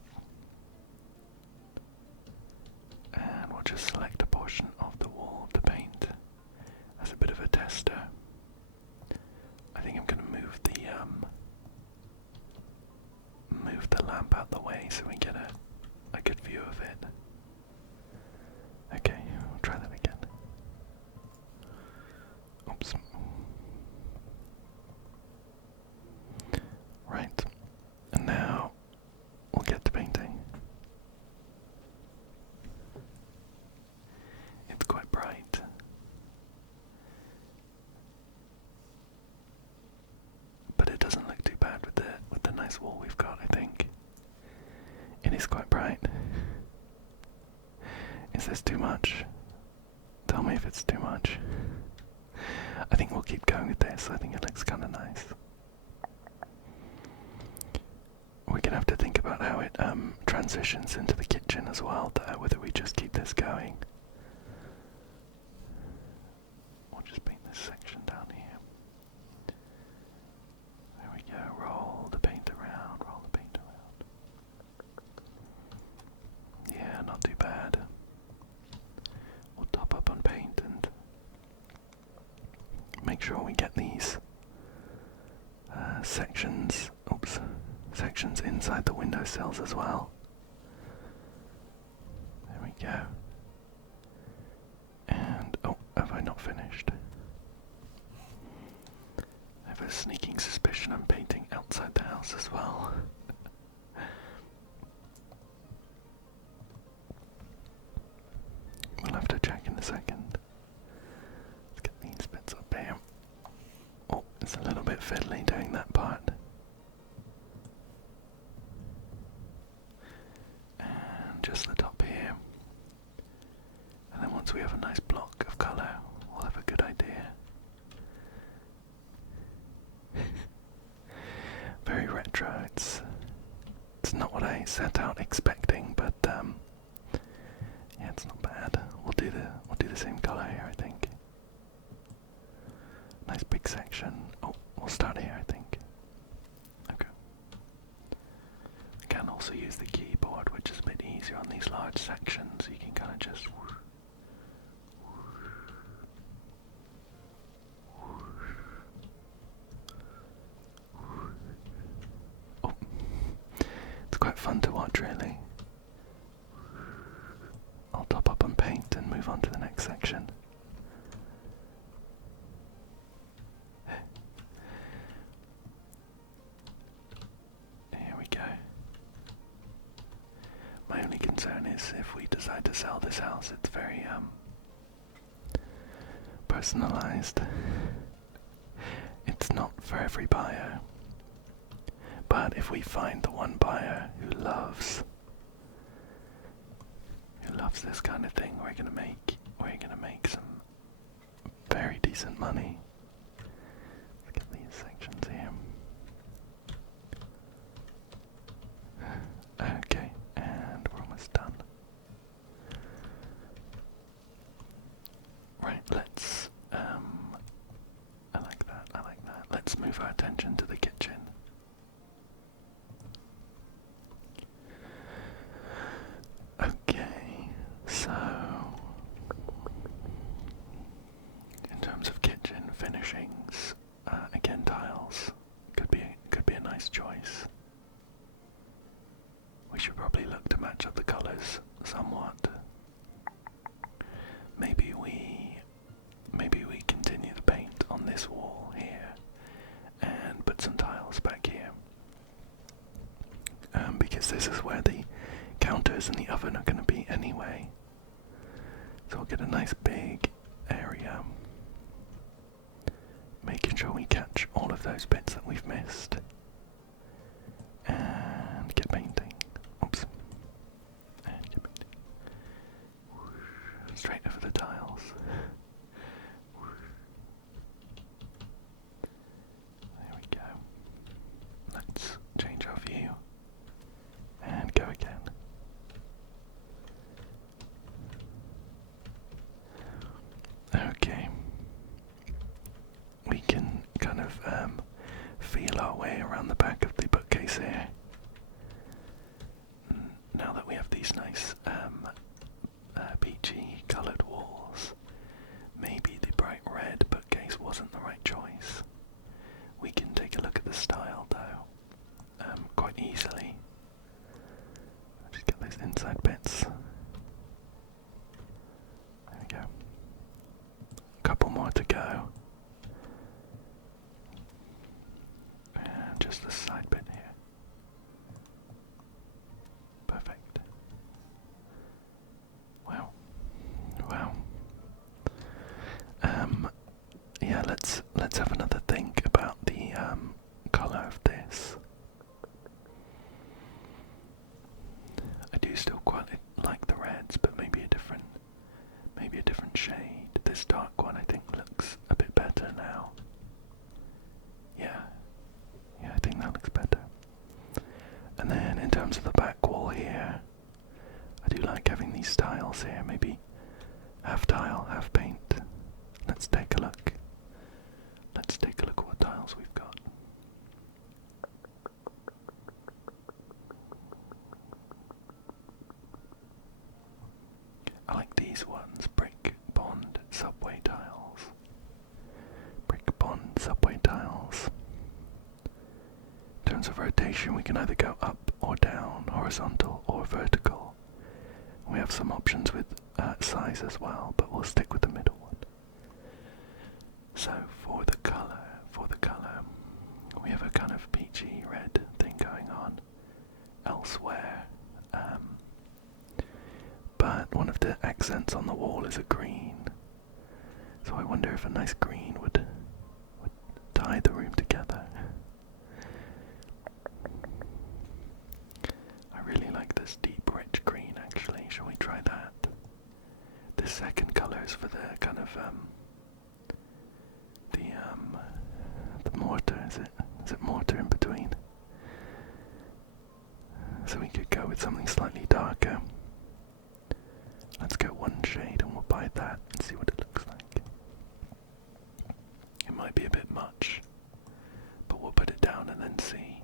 And we'll just select a portion of the wall to paint as a bit of a tester. I think I'm going to move the lamp out the way so we get a good view of it. Okay, we'll try that again. Oops. Right, and now we'll get to painting. It's quite bright. But it doesn't look too bad with the nice wall we've got, I think. It is quite bright. Is this too much? Tell me if it's too much. I think we'll keep going with this. I think it looks kind of nice. We're gonna have to think about how it transitions into the kitchen as well, though, whether we just keep this going. We'll just paint this section down here. There we go. Roll the paint around. Roll the paint around. Yeah, not too bad. We'll top up on paint and make sure we get these sections inside the windowsills as well. There we go. And, oh, have I not finished? I have a sneaking suspicion I'm painting outside the house as well. We'll have to check in a second. Let's get these bits up here. Oh, it's a little bit fiddly doing that part. And just the top here. And then once we have a nice block of colour, we'll have a good idea. Very retro. It's not what I set out expecting, but yeah, it's not bad. We'll do the same colour here, I think. Nice big section. Oh, we'll start here, I think. Okay. I can also use the keyboard, which is a bit easier on these large sections. You can kind of just fun to watch, really. I'll top up on paint and move on to the next section. Here we go. My only concern is if we decide to sell this house, it's very personalized. It's not for every buyer. But if we find the one buyer who loves this kind of thing, we're gonna make some very decent money. Look at these sections here. Okay, and we're almost done. Right, let's I like that, I like that. Let's move our attention to the kitchen. Okay, so in terms of kitchen finishings, again tiles could be a nice choice. We should probably look to match up the colours somewhat. Maybe we continue the paint on this wall here and put some tiles back here. Because this is where the counters and the oven are going to be anyway. So we'll get a nice big area. Making sure we catch all of those bits that we've missed. And get painting. Oops. And get painting. Straight over the tiles. There we go. Let's change our view. And go again. Okay. We can kind of feel our way around the back of the bookcase here. Now that we have these nice peachy coloured walls, maybe the bright red bookcase wasn't the right choice. We can take a look at the style though, quite easily. Just get those inside bits. There we go. A couple more to go. And just the side bit here. Perfect. Wow. Wow. Yeah, let's have another think about the colour of this. I do still quite like the reds, but maybe a different shade. This dark one I think looks a bit better now. Yeah, I think that looks better. And then in terms of the back wall here, I do like having these tiles here, maybe half tile, half paint. Let's take a look. Let's take a look at what tiles we've got. I like these ones, brick bond subway tiles. Brick bond subway tiles. In terms of rotation, we can either go up or down, horizontal or vertical. We have some options with size as well, but we'll stick with the middle one. So for the colour, we have a kind of peachy red thing going on elsewhere. But one of the accents on the wall is a green. So I wonder if a nice green would tie the room together. I really like this deep rich green actually. Shall we try that? This second colour is for the kind of the mortar, is it? Is it mortar in between? So we could go with something slightly darker. Let's go one shade and we'll buy that and see what it looks like. It might be a bit much, but we'll put it down and then see.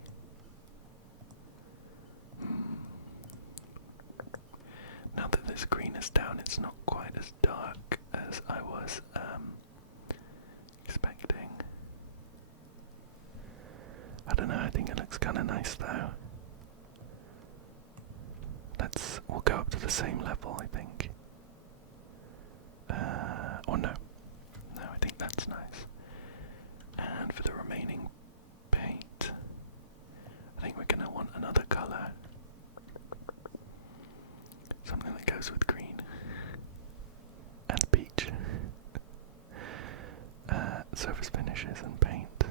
Now that this green is down, it's not quite as dark as I was expecting. I don't know, I think it looks kind of nice though. we'll go up to the same level, I think. Or no. No, I think that's nice. And for the remaining paint, I think we're going to want another colour. Something that goes with green. And peach. Surface finishes and paint.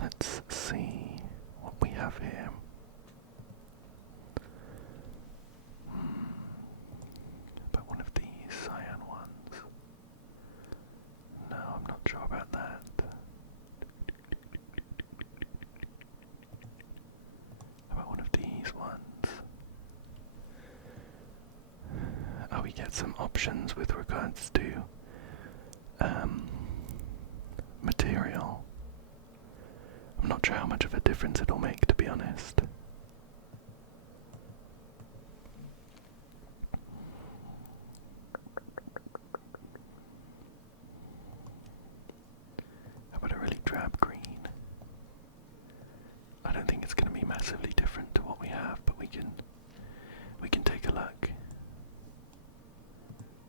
Let's see what we have here. About one of these cyan ones. No, I'm not sure about that. How about one of these ones? Oh, we get some options with regards to material. I'm not sure how much of a difference it'll make, to be honest. How about a really drab green? I don't think it's going to be massively different to what we have, but we can take a look.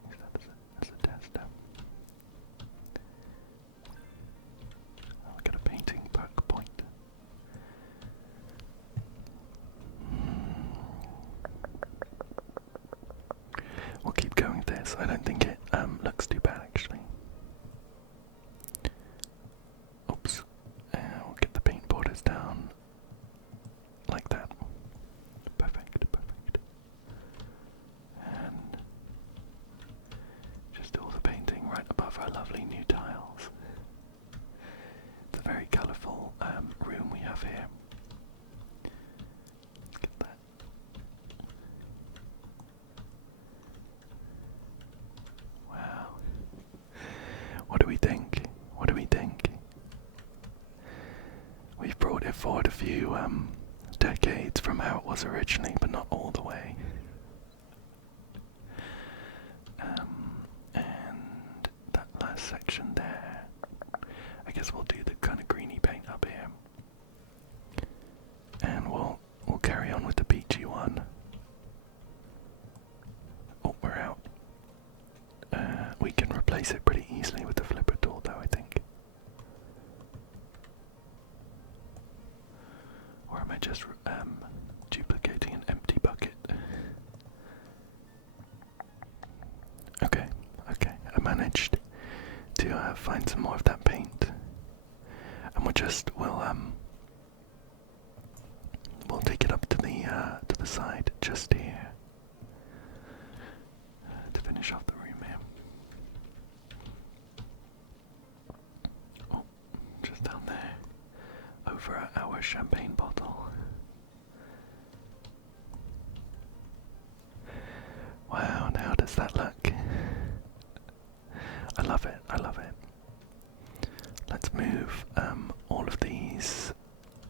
Use that as a tester. I'll get a painting perk point. We'll keep going with this. I don't think it looks too bad, actually. Oops. We'll get the paint borders down like that. Perfect, perfect. And just all the painting right above our lovely new tiles. It's a very colourful room we have here. Let's get that. Wow. What do we think? What do we think? We've brought it forward a few decades from how it was originally, but not all the way. And that last section there, I guess we'll do the kind of greeny paint up here. And we'll carry on with the peachy one. Oh, we're out. We can replace it pretty easily with the flipper tool though, I think. Or am I just duplicating an empty bucket? Okay, I managed to find some more of that paint. And we'll take it up to the side just here to finish off the room here. Oh, just down there, over our champagne bottle. Wow, and how does that look? I love it, I love it. Let's move all of these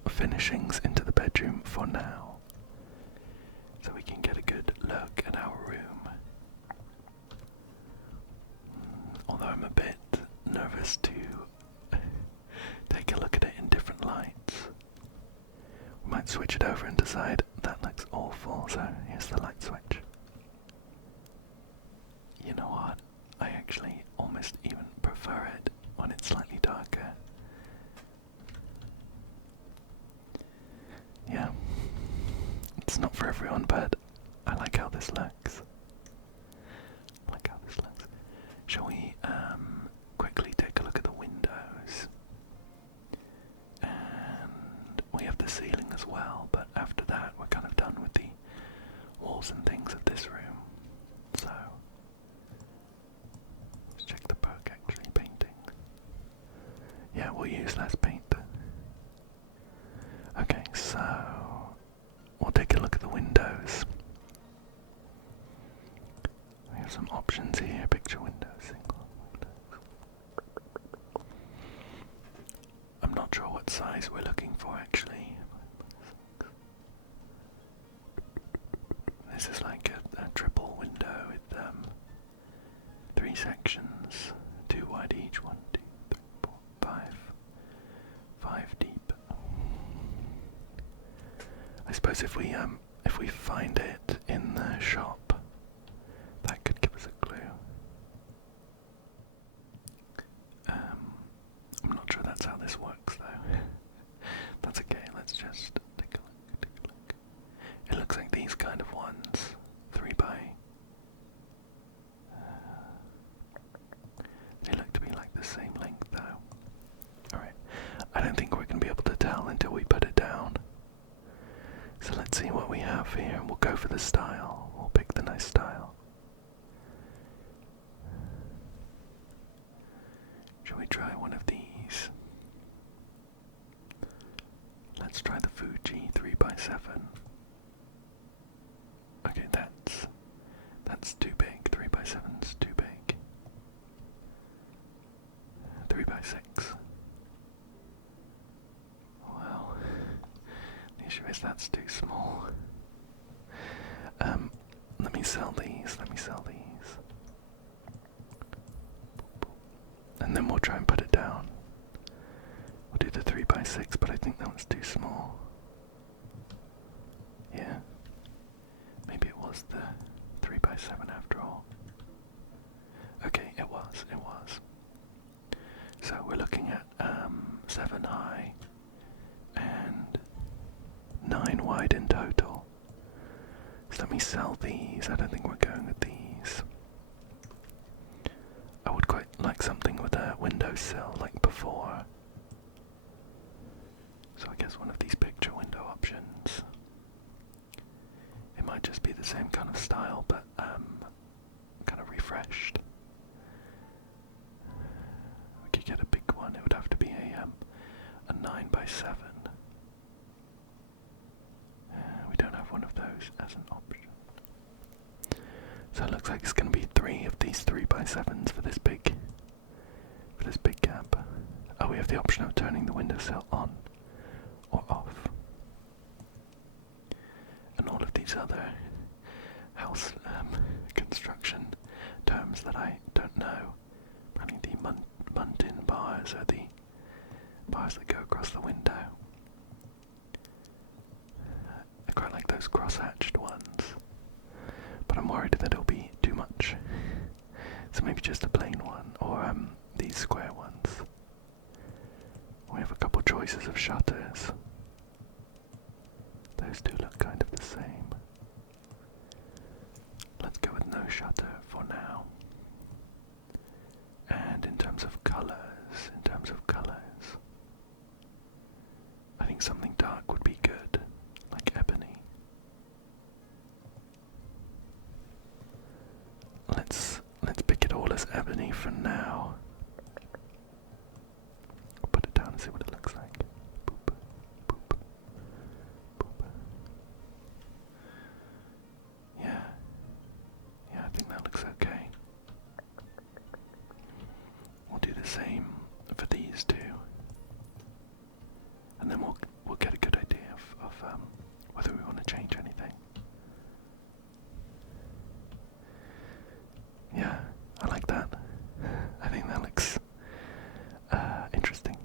finishings into the bedroom for now, so we can get a good look at our room. Although I'm a bit nervous to take a look at it in different lights. We might switch it over and decide that looks awful, so here's the light switch. You know what? I actually almost even prefer it when it's slightly darker. Yeah, it's not for everyone, but I like how this looks. Shall we quickly take a look at the windows? And we have the ceiling as well, but after that we're kind of done with the walls and things of this room. So let's check the perk actually, painting. Yeah, we'll use less paint. Okay, so we'll take a look at the windows. We have some options here, picture windows, single windows. I'm not sure what size we're looking for actually. This is like a triple window with 3 sections, 2 wide each, 1, 2, 3, 4, 5 deep. I suppose if we if we find it in the shop, that could give us a clue. I'm not sure that's how this works though. That's okay, let's just take a look. It looks like these kind of ones, 3 by. They look to be like the same length though. Alright, I don't think we're going to be able to tell until we put it down. So let's see what we have here, and we'll go for the style. We'll pick the nice style. Shall we try one of these? Let's try the Fuji 3x7. Okay, that's too big. 3x7's too big. 3x6. Well, the issue is that's too small. Let me sell these. And then we'll try and put it down. We'll do the 3x6, but I think that one's too small. Yeah. Maybe it was the 3x7 after all. Okay, it was. So we're looking at 7 high and 9 wide in total. So let me sell these. I don't think we're going with these. I would quite like something with a windowsill like before. So I guess one of these picture window options. It might just be the same kind of style, but kind of refreshed. We could get a big one. It would have to be a 9x7. We don't have one of those as an option. So it looks like it's going to be 3 of these 3x7s for this big gap. Oh, we have the option of turning the windowsill on or off. And all of these other house construction terms that I don't know. Apparently the Muntin bars are the bars that go across the window. I quite like those cross-hatched ones, but I'm worried that it'll be too much. So maybe just a plain one, or these square ones. We have a couple choices of shutters. Those two look kind of the same. Let's go with no shutter for now. And in terms of colours, I think something dark would be good, like ebony. Let's pick it all as ebony for now. I'll put it down and see what it looks like. Boop, boop, boop. Yeah, I think that looks okay. We'll do the same for these two, and then we'll get a good idea of whether we want to change anything. Yeah, I like that. I think that looks interesting.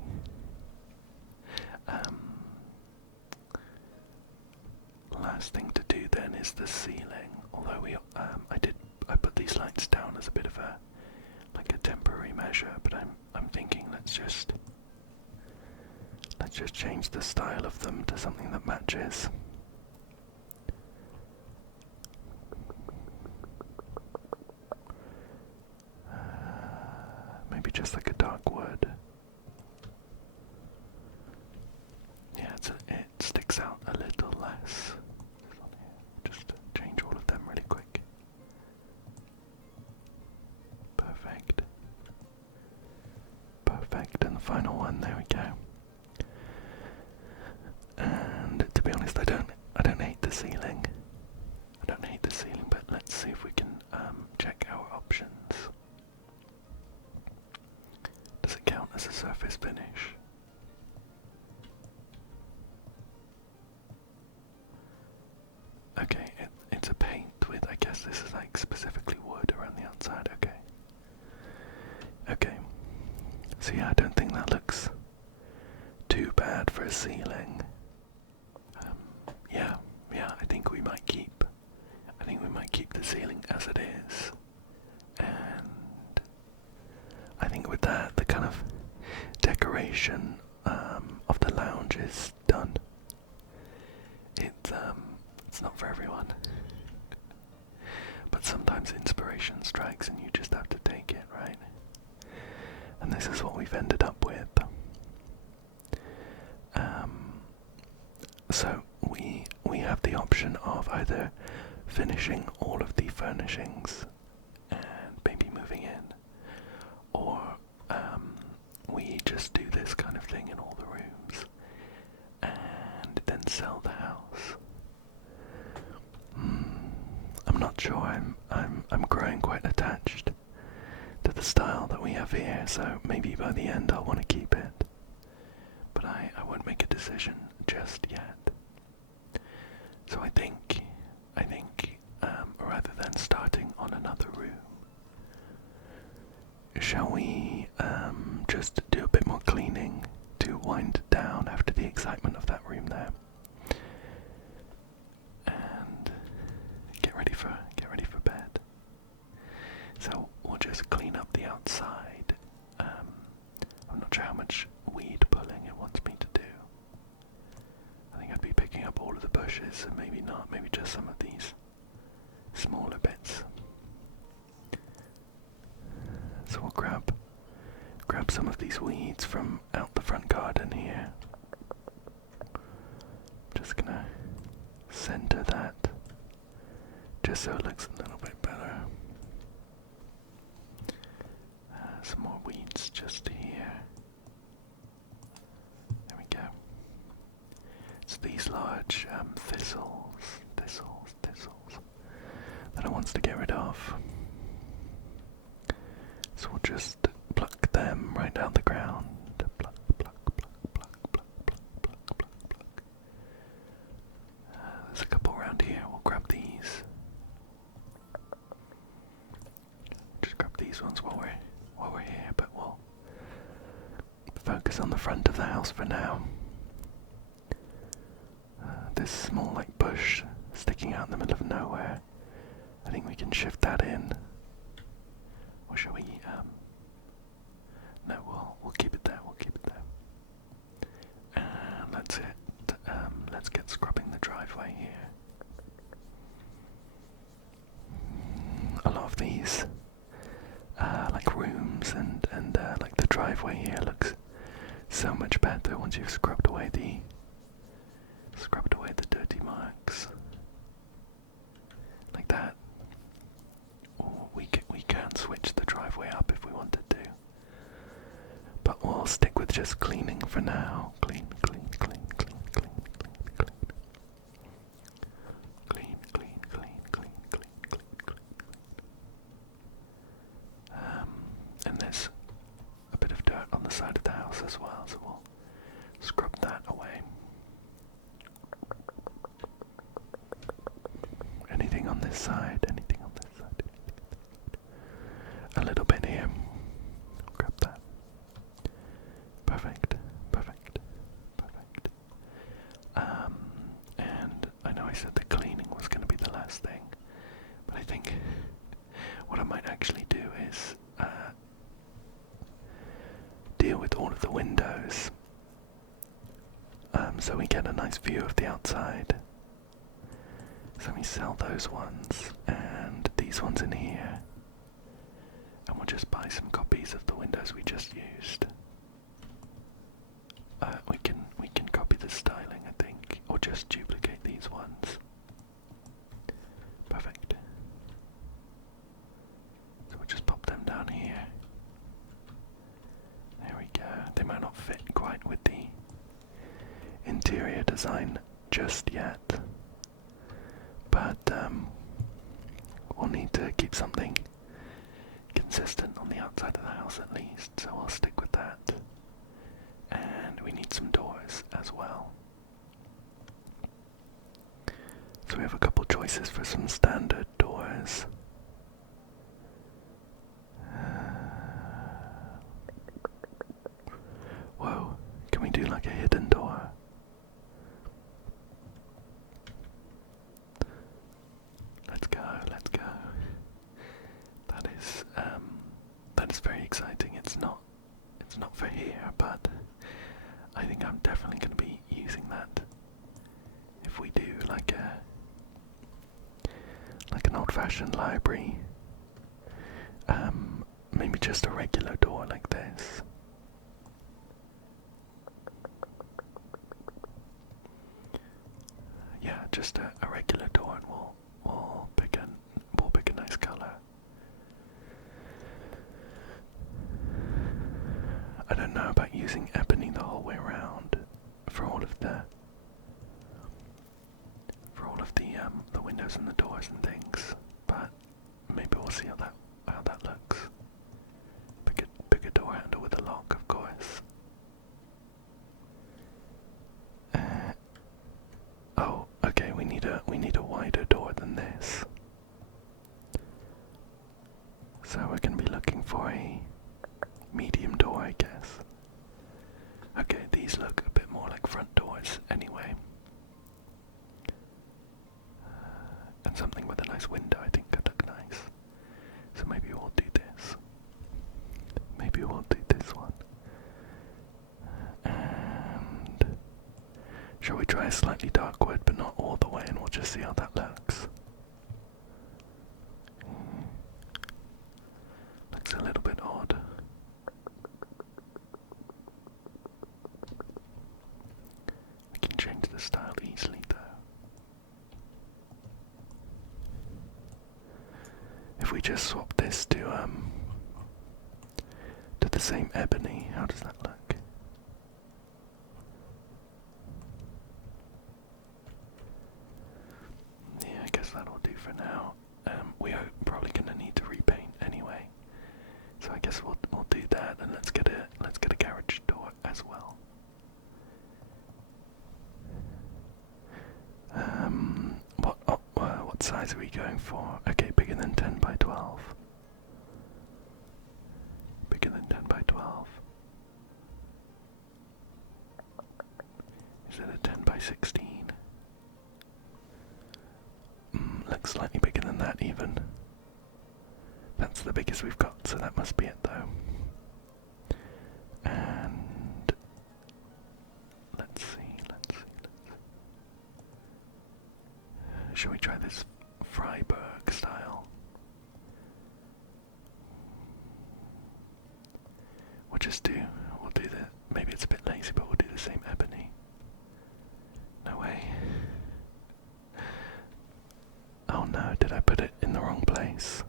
Last thing to do then is the ceiling. Although I put these lights down as a bit of a temporary measure, but I'm thinking let's just change the style of them to something that matches. Maybe just like a dark wood. Yeah, it sticks out a little less. Just change all of them really quick. Perfect. And the final one, there we go. And to be honest, I don't hate the ceiling. But let's see if we can check our options. Does it count as a surface finish? Okay, it's a paint with, I guess this is like specifically wood around the outside. Okay. So yeah, I don't think that looks too bad for a ceiling. Yeah, I think we might decoration of the lounge is done. It's not for everyone, but sometimes inspiration strikes and you just have to take it, right? And this is what we've ended up with. So we have the option of either finishing all of the furnishings and maybe moving in, or we just do this kind of thing in all the rooms and then sell the house. I'm not sure. I'm growing quite attached to the style that we have here, so maybe by the end I'll want to keep it, but I won't make a decision just yet. So I think rather than starting on another room, shall we just do a bit more cleaning to wind down after the excitement of that room there, and get ready for bed. So we'll just clean up the outside. I'm not sure how much weed pulling it wants me to do. I think I'd be picking up all of the bushes, so maybe not, maybe just some of these smaller bits. So we'll grab some of these weeds from out the front garden here. Just gonna center that just so it looks a little bit better. Some more weeds just here. There we go. It's these large thistles that I want to get rid of. So we'll just pluck them right out the ground. Pluck. There's a couple around here. We'll grab these. Just grab these ones while we're here, but we'll focus on the front of the house for now. This small bush sticking out in the middle of nowhere. I think we can shift that in. Or shall we? No, we'll keep it there. And that's it. Let's get scrubbing the driveway here. A lot of these, rooms and the driveway here looks so much better once you've scrubbed away the dirty marks. Like that. Or we can switch the driveway up if we wanted to. But we'll stick with just cleaning for now. Clean. And there's a bit of dirt on the side of the house as well, so we'll scrub that away. Anything on this side? A little bit here. Grab that. Perfect. And I know I said the cleaning was going to be the last thing, but I think what I might actually do is deal with all of the windows, so we get a nice view of the outside. So we sell those ones and these ones in here, and we'll just buy some copies of the windows we just used. We can copy the styling, I think, or just duplicate these ones. Perfect. So we'll just pop them down here. There we go. They might not fit quite with the interior design just yet, but we'll need to keep something consistent on the outside of the house at least, so I'll stick with that. And we need some doors as well. So we have a couple choices for some standard doors. Whoa, can we do a hidden door? Let's go. That is very exciting. It's not for here, but I'm definitely going to be using that. If we do like an old-fashioned library, maybe just a regular door like this. Yeah, just a regular door, and we'll pick a nice color. I don't know about using ebony the whole way around for all of the windows and the doors and things, but maybe we'll see how that looks. Bigger door handle with a lock, of course. Oh, okay. We need a wider door than this. So we're going to be looking for a medium door, I guess. Okay, these look a bit more like front doors anyway. And something with a nice window I think could look nice. So maybe we'll do this. Maybe we'll do this one. And shall we try a slightly dark wood, but not all the way, and we'll just see how that looks. Looks a little bit odd. We can change the style easily though. If we just swap this to the same ebony, how does that look? Yeah, I guess that'll do for now. We are probably gonna need to repaint anyway, so I guess we'll do that, and let's get a garage door as well. What size are we going for? Okay, bigger than 10 by 12. Bigger than 10 by 12. Is it a 10 by 16? Looks slightly bigger than that even. That's the biggest we've got, so that must be it though. And let's see. Shall we try this Freiburg style? We'll do the, maybe it's a bit lazy, but we'll do the same ebony. No way. Oh no, did I put it in the wrong place?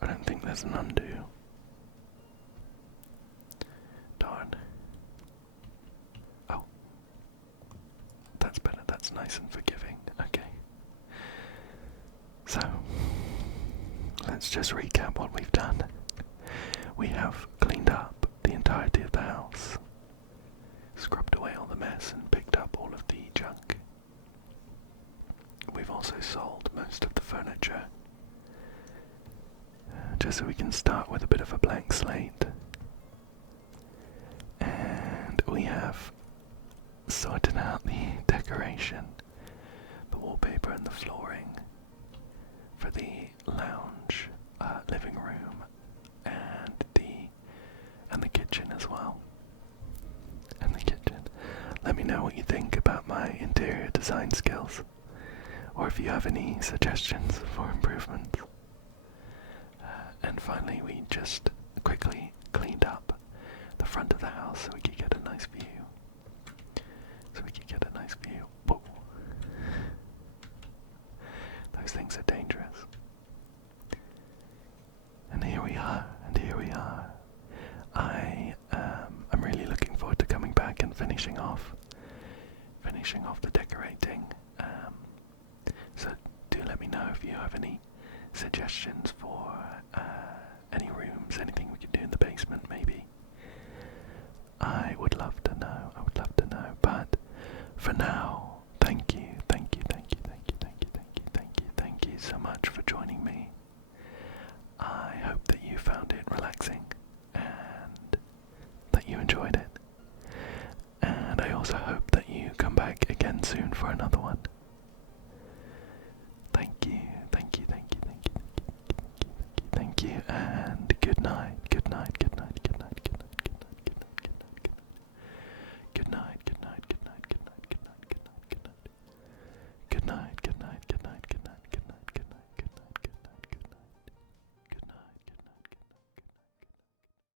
I don't think there's an undo. Darn. Oh. That's better, that's nice and forgiving. Okay. So, let's just recap what we've done. We have cleaned up the entirety of the house, scrubbed away all the mess and picked up all of the junk. We've also sold most of the furniture, just so we can start with a bit of a blank slate. And we have sorted out the decoration, the wallpaper and the flooring for the lounge, living room, and the kitchen as well. And the kitchen. Let me know what you think about my interior design skills, or if you have any suggestions for improvements. And finally, we just quickly cleaned up the front of the house so we could get a nice view. Whoa. Those things are dangerous. And here we are. I'm really looking forward to coming back and finishing off the decorating. So do let me know if you have any suggestions for any rooms, anything we could do in the basement maybe. I would love to know. But for now, thank you so much for joining me. I hope that you found it relaxing and that you enjoyed it. And I also hope that you come back again soon for another one. Thank you, and good night.